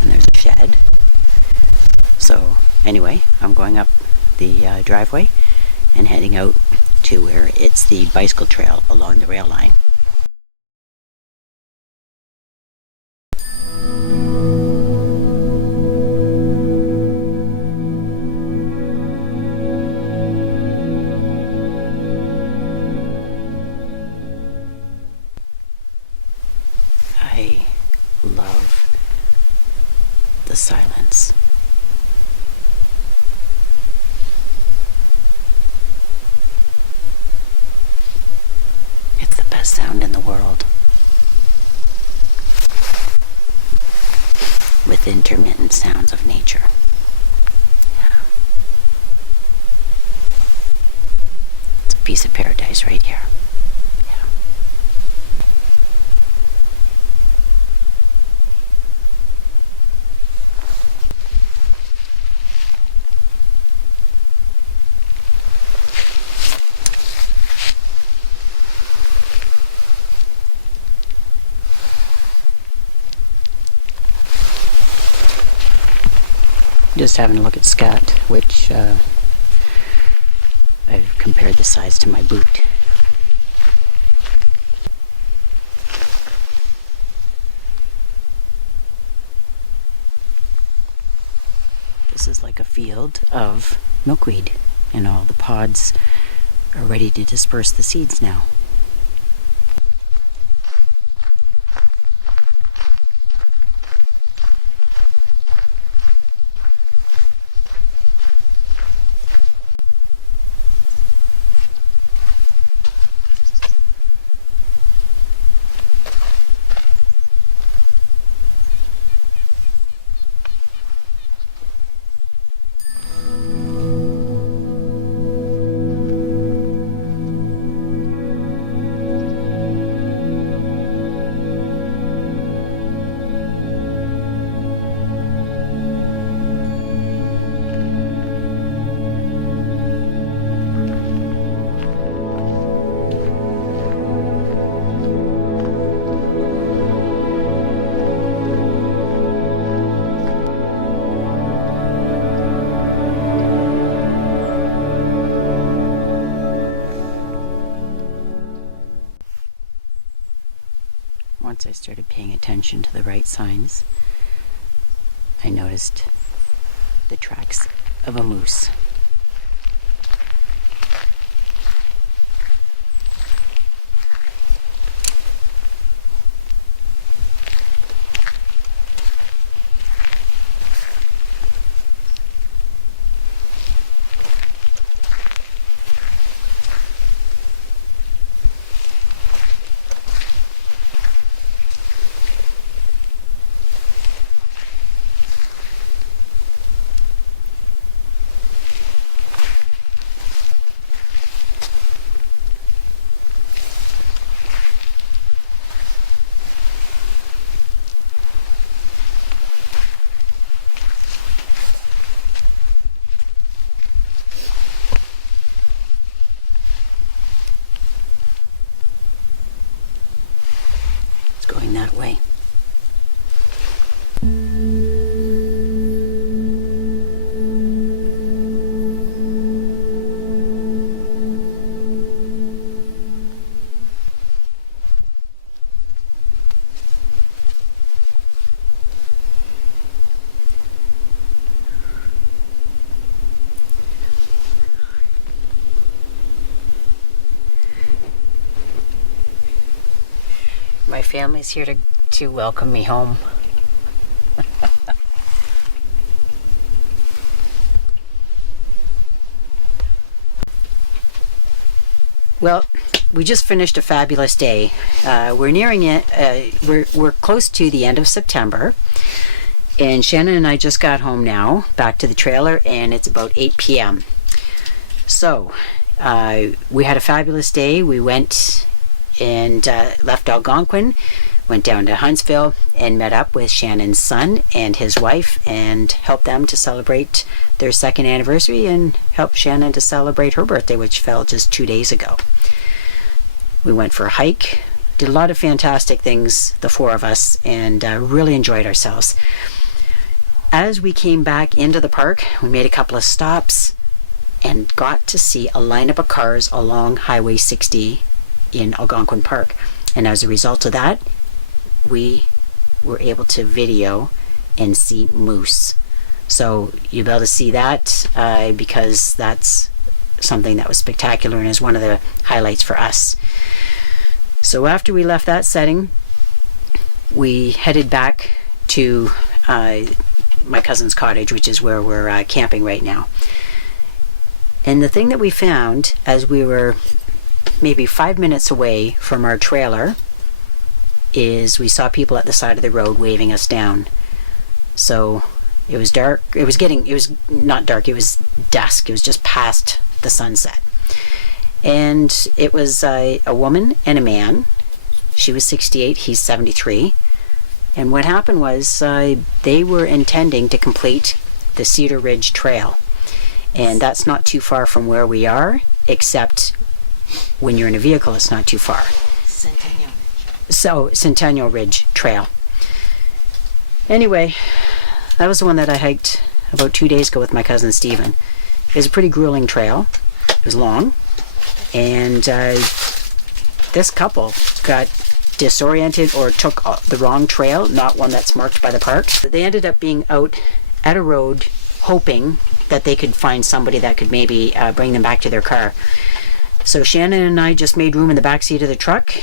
And there's a shed. So anyway, I'm going up the driveway and heading out to where it's the bicycle trail along the rail line. I love the silence. It's the best sound in the world. With intermittent sounds of nature. Yeah. It's a piece of paradise right here. Yeah. Just having a look at Scott, which I've compared the size to my boot. This is like a field of milkweed, and all the pods are ready to disperse the seeds now. Once I started paying attention to the right signs, I noticed the tracks of a moose. Going that way. My family's here to welcome me home. Well, we just finished a fabulous day. We're nearing it. We're close to the end of September, and Shannon and I just got home now, back to the trailer, and it's about 8 p.m. So we had a fabulous day. We went and left Algonquin, went down to Huntsville and met up with Shannon's son and his wife and helped them to celebrate their second anniversary and helped Shannon to celebrate her birthday, which fell just 2 days ago. We went for a hike, did a lot of fantastic things, the four of us, and really enjoyed ourselves. As we came back into the park, we made a couple of stops and got to see a lineup of cars along Highway 60 in Algonquin Park. And as a result of that, we were able to video and see moose. So you'll be able to see that because that's something that was spectacular and is one of the highlights for us. So after we left that setting, we headed back to my cousin's cottage, which is where we're camping right now. And the thing that we found as we were maybe 5 minutes away from our trailer is we saw people at the side of the road waving us down. So it was dark. It was not dark. It was dusk. It was just past the sunset. And it was a woman and a man. She was 68. He's 73. And what happened was they were intending to complete the Cedar Ridge Trail. And that's not too far from where we are, except when you're in a vehicle, it's not too far. Centennial Ridge Trail. Anyway, that was the one that I hiked about 2 days ago with my cousin Stephen. It was a pretty grueling trail. It was long. And this couple got disoriented or took the wrong trail, not one that's marked by the park. They ended up being out at a road hoping that they could find somebody that could maybe bring them back to their car. So Shannon and I just made room in the back seat of the truck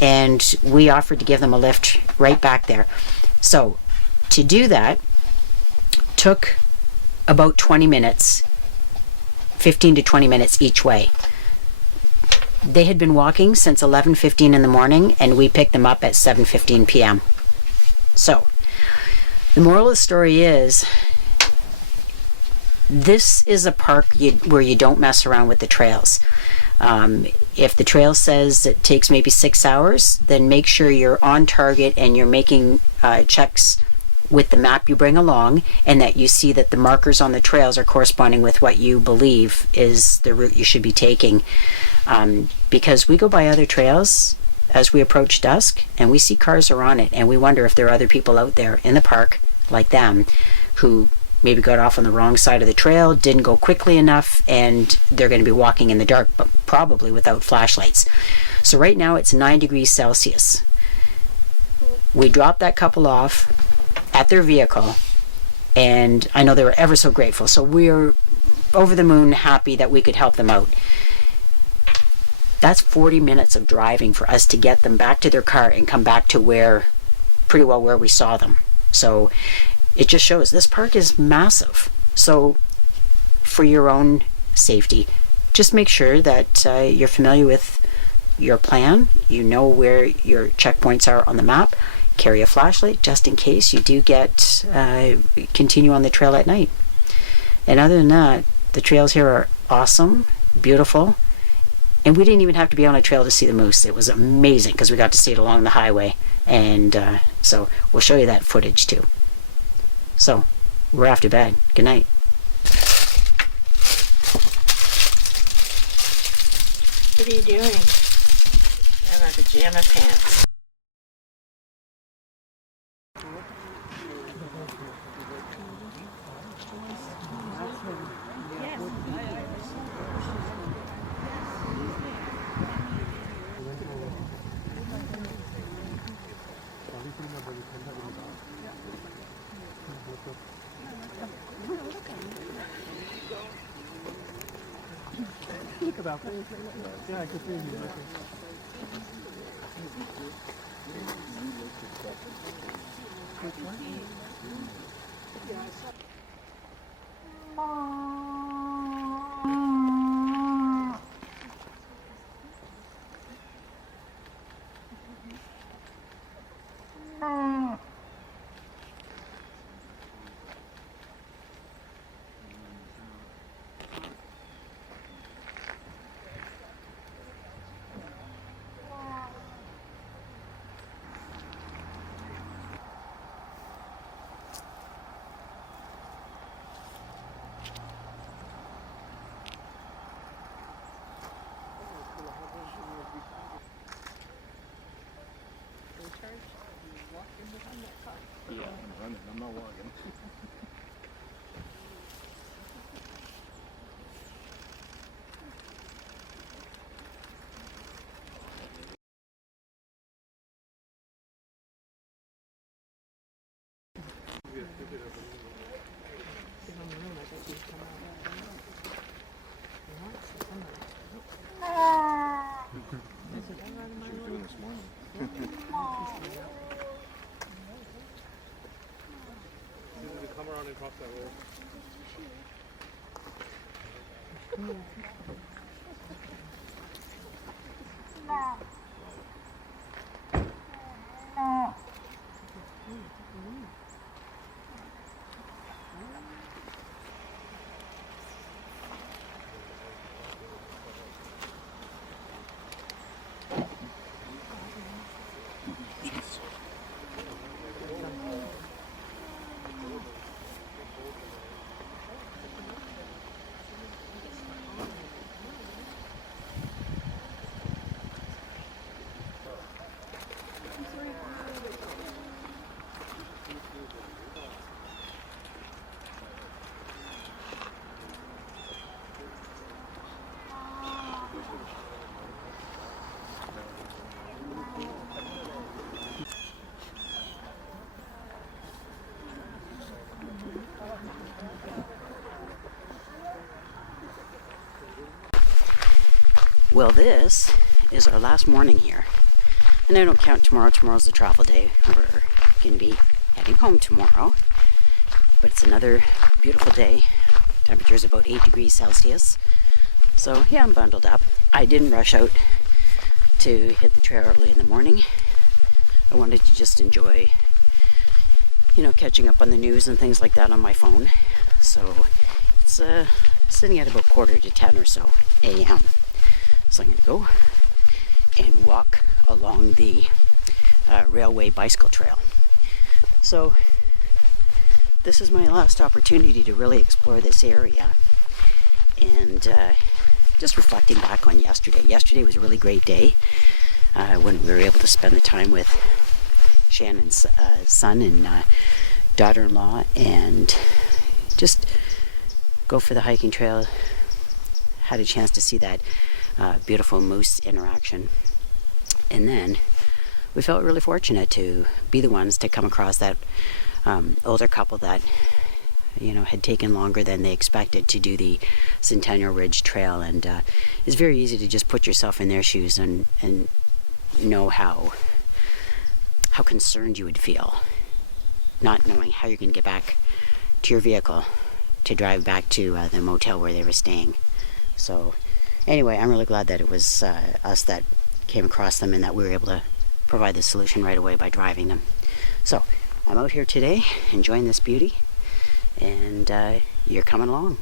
and we offered to give them a lift right back there. So to do that took about 20 minutes, 15 to 20 minutes each way. They had been walking since 11:15 in the morning and we picked them up at 7:15 p.m. So the moral of the story is this is a park where you don't mess around with the trails. If the trail says it takes maybe 6 hours, then make sure you're on target and you're making checks with the map you bring along and that you see that the markers on the trails are corresponding with what you believe is the route you should be taking. Because we go by other trails as we approach dusk and we see cars are on it and we wonder if there are other people out there in the park like them who maybe got off on the wrong side of the trail, didn't go quickly enough, and they're going to be walking in the dark, but probably without flashlights. So right now it's 9 degrees Celsius. We dropped that couple off at their vehicle, and I know they were ever so grateful. So we're over the moon happy that we could help them out. That's 40 minutes of driving for us to get them back to their car and come back to pretty well where we saw them. So it just shows this park is massive. So for your own safety, just make sure that you're familiar with your plan. You know where your checkpoints are on the map. Carry a flashlight just in case you do continue on the trail at night. And other than that, the trails here are awesome, beautiful. And we didn't even have to be on a trail to see the moose. It was amazing because we got to see it along the highway. And so we'll show you that footage too. So, we're off to bed. Good night. What are you doing? In my pajama pants. Yeah, I could see Well, this is our last morning here. And I don't count tomorrow. Tomorrow's the travel day. We're going to be heading home tomorrow. But it's another beautiful day. Temperature is about 8 degrees Celsius. So yeah, I'm bundled up. I didn't rush out to hit the trail early in the morning. I wanted to just enjoy, catching up on the news and things like that on my phone. So it's sitting at about 9:45 or so a.m. So I'm going to go and walk along the railway bicycle trail. So this is my last opportunity to really explore this area. And just reflecting back on yesterday. Yesterday was a really great day when we were able to spend the time with Shannon's son and daughter-in-law and just go for the hiking trail. Had a chance to see that beautiful moose interaction. And then we felt really fortunate to be the ones to come across that older couple that had taken longer than they expected to do the Centennial Ridge Trail. And it's very easy to just put yourself in their shoes and know how concerned you would feel, not knowing how you're going to get back to your vehicle to drive back to the motel where they were staying. So anyway, I'm really glad that it was us that came across them and that we were able to provide the solution right away by driving them. So I'm out here today enjoying this beauty, and you're coming along.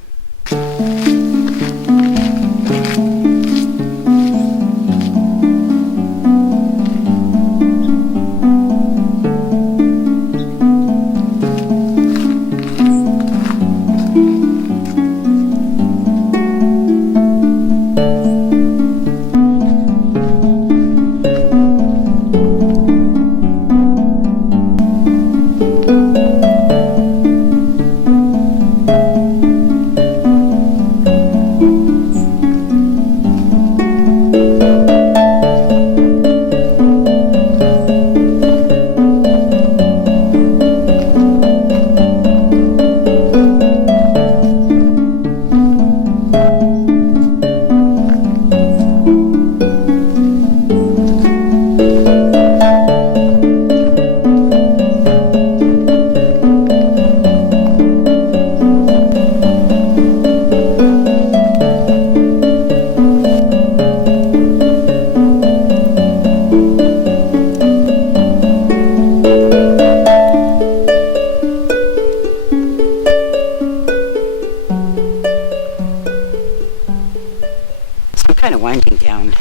Kind of winding down,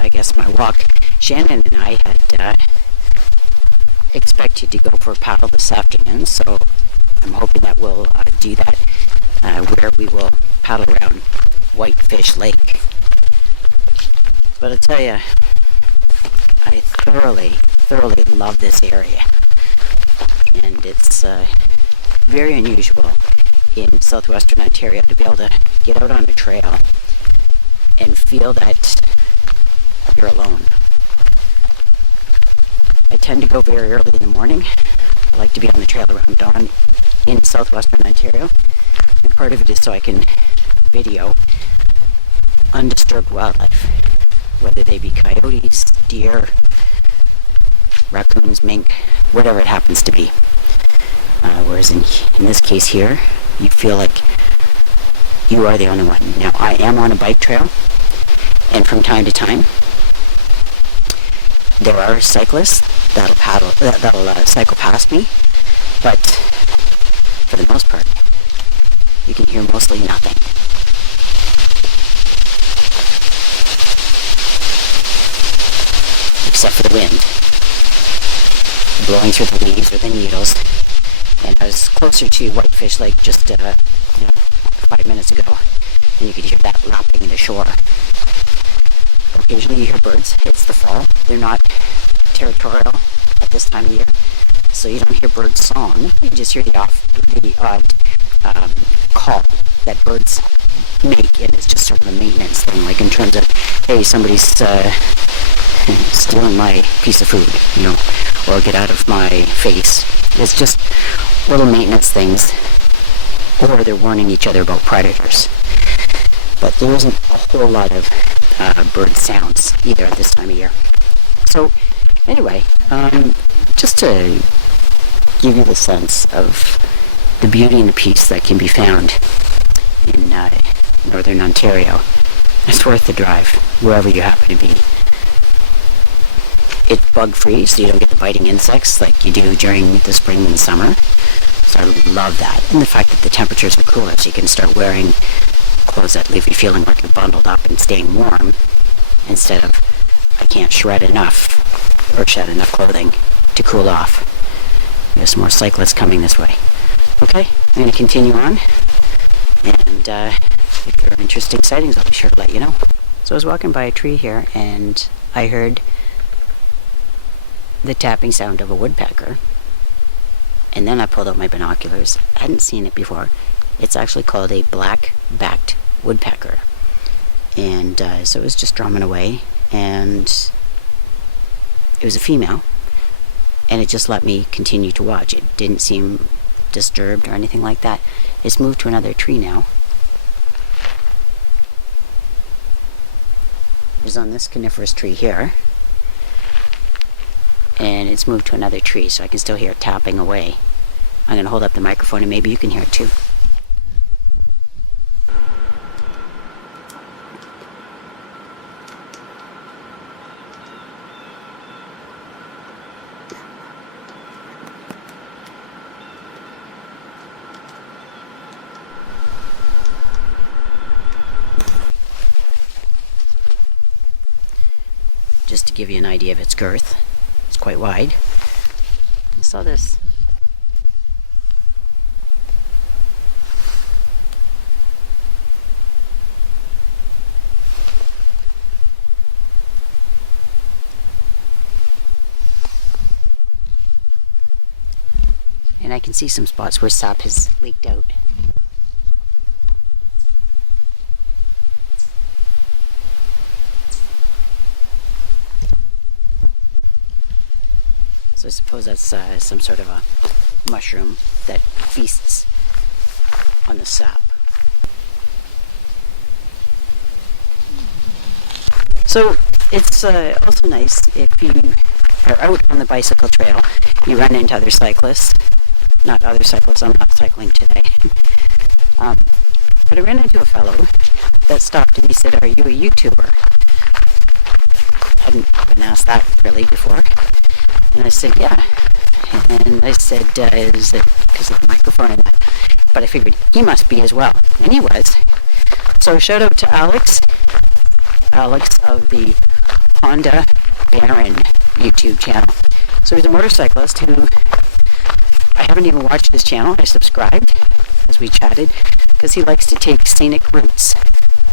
I guess, my walk. Shannon and I had expected to go for a paddle this afternoon, so I'm hoping that we'll do that, where we will paddle around Whitefish Lake. But I tell you, I thoroughly love this area, and it's very unusual in southwestern Ontario to be able to get out on a trail and feel that you're alone. I tend to go very early in the morning. I like to be on the trail around dawn in southwestern Ontario. And part of it is so I can video undisturbed wildlife, whether they be coyotes, deer, raccoons, mink, whatever it happens to be. Whereas in this case here, you feel like you are the only one. Now, I am on a bike trail, and from time to time, there are cyclists that'll cycle past me, but for the most part, you can hear mostly nothing. Except for the wind blowing through the leaves or the needles. And I was closer to Whitefish Lake just 5 minutes ago, and you could hear that lapping the shore. Occasionally you hear birds. It's the fall. They're not territorial at this time of year, so you don't hear bird song. You just hear the odd call that birds make, and it's just sort of a maintenance thing, like in terms of, hey, somebody's stealing my piece of food, or get out of my face. It's just little maintenance things, or they're warning each other about predators. But there isn't a whole lot of bird sounds either at this time of year. So anyway, just to give you the sense of the beauty and the peace that can be found in northern Ontario, it's worth the drive wherever you happen to be. It's bug-free, so you don't get the biting insects like you do during the spring and summer. So I love that. And the fact that the temperatures are cooler, so you can start wearing clothes that leave you feeling like you're bundled up and staying warm, instead of, I can't shred enough or shed enough clothing to cool off. There's more cyclists coming this way. Okay, I'm going to continue on, and if there are interesting sightings, I'll be sure to let you know. So I was walking by a tree here, and I heard the tapping sound of a woodpecker, and then I pulled out my binoculars. I hadn't seen it before. It's actually called a black-backed woodpecker, and so it was just drumming away, and it was a female, and it just let me continue to watch. It didn't seem disturbed or anything like that. It's moved to another tree now. It was on this coniferous tree here, and it's moved to another tree, so I can still hear it tapping away. I'm going to hold up the microphone and maybe you can hear it too. Just to give you an idea of its girth, it's quite wide. I saw this. And I can see some spots where sap has leaked out. So I suppose that's some sort of a mushroom that feasts on the sap. So it's also nice if you are out on the bicycle trail, you run into other cyclists. Not other cyclists, I'm not cycling today. But I ran into a fellow that stopped and he said, "Are you a YouTuber?" Hadn't been asked that really before. And I said, "Yeah." And I said, "Is it because of the microphone and that?" But I figured he must be as well. And he was. So shout out to Alex of the Honda Baron YouTube channel. So he's a motorcyclist who, I haven't even watched his channel. I subscribed as we chatted because he likes to take scenic routes.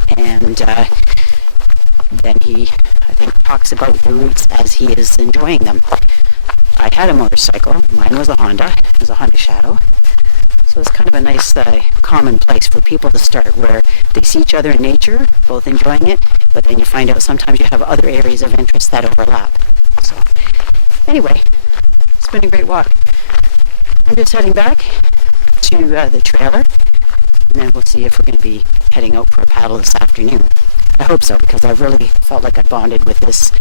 And then he, I think, talks about the routes as he is enjoying them. I had a motorcycle. Mine was a Honda. It was a Honda Shadow. So it's kind of a nice common place for people to start, where they see each other in nature, both enjoying it, but then you find out sometimes you have other areas of interest that overlap. So anyway, it's been a great walk. I'm just heading back to the trailer, and then we'll see if we're going to be heading out for a paddle this afternoon. I hope so, because I really felt like I bonded with this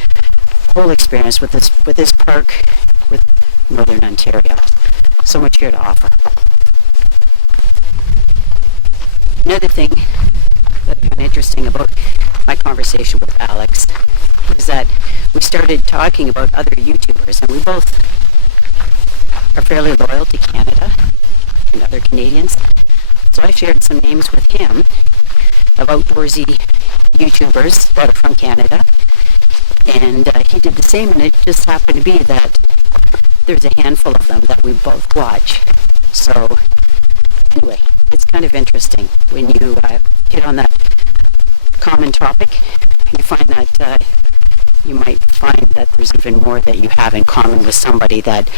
whole experience, with this park, with Northern Ontario. so much here to offer. Another thing that I found interesting about my conversation with Alex was that we started talking about other YouTubers, and we both are fairly loyal to Canada and other Canadians. So I shared some names with him of outdoorsy YouTubers that are from Canada, and he did the same, and it just happened to be that there's a handful of them that we both watch. So anyway, it's kind of interesting when you hit on that common topic. You find that you might find that there's even more that you have in common with somebody that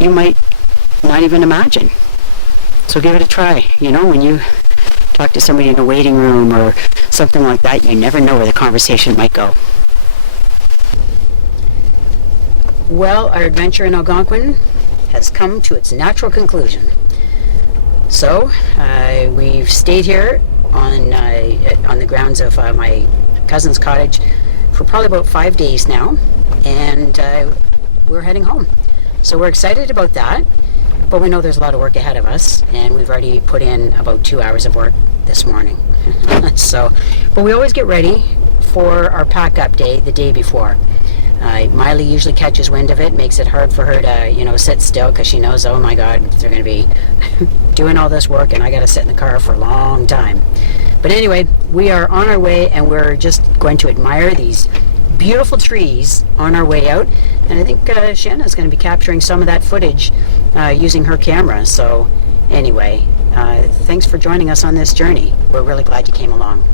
you might not even imagine. So give it a try. You know, when you talk to somebody in a waiting room or something like that, you never know where the conversation might go. Well, our adventure in Algonquin has come to its natural conclusion. So we've stayed here on the grounds of my cousin's cottage for probably about 5 days now, and we're heading home. So we're excited about that, but we know there's a lot of work ahead of us, and we've already put in about 2 hours of work this morning. But we always get ready for our pack-up day the day before. Miley usually catches wind of it, makes it hard for her to, sit still, because she knows, oh my God, they're going to be doing all this work and I got to sit in the car for a long time. But anyway, we are on our way, and we're just going to admire these beautiful trees on our way out. And I think Shanna's going to be capturing some of that footage using her camera. So anyway, thanks for joining us on this journey. We're really glad you came along.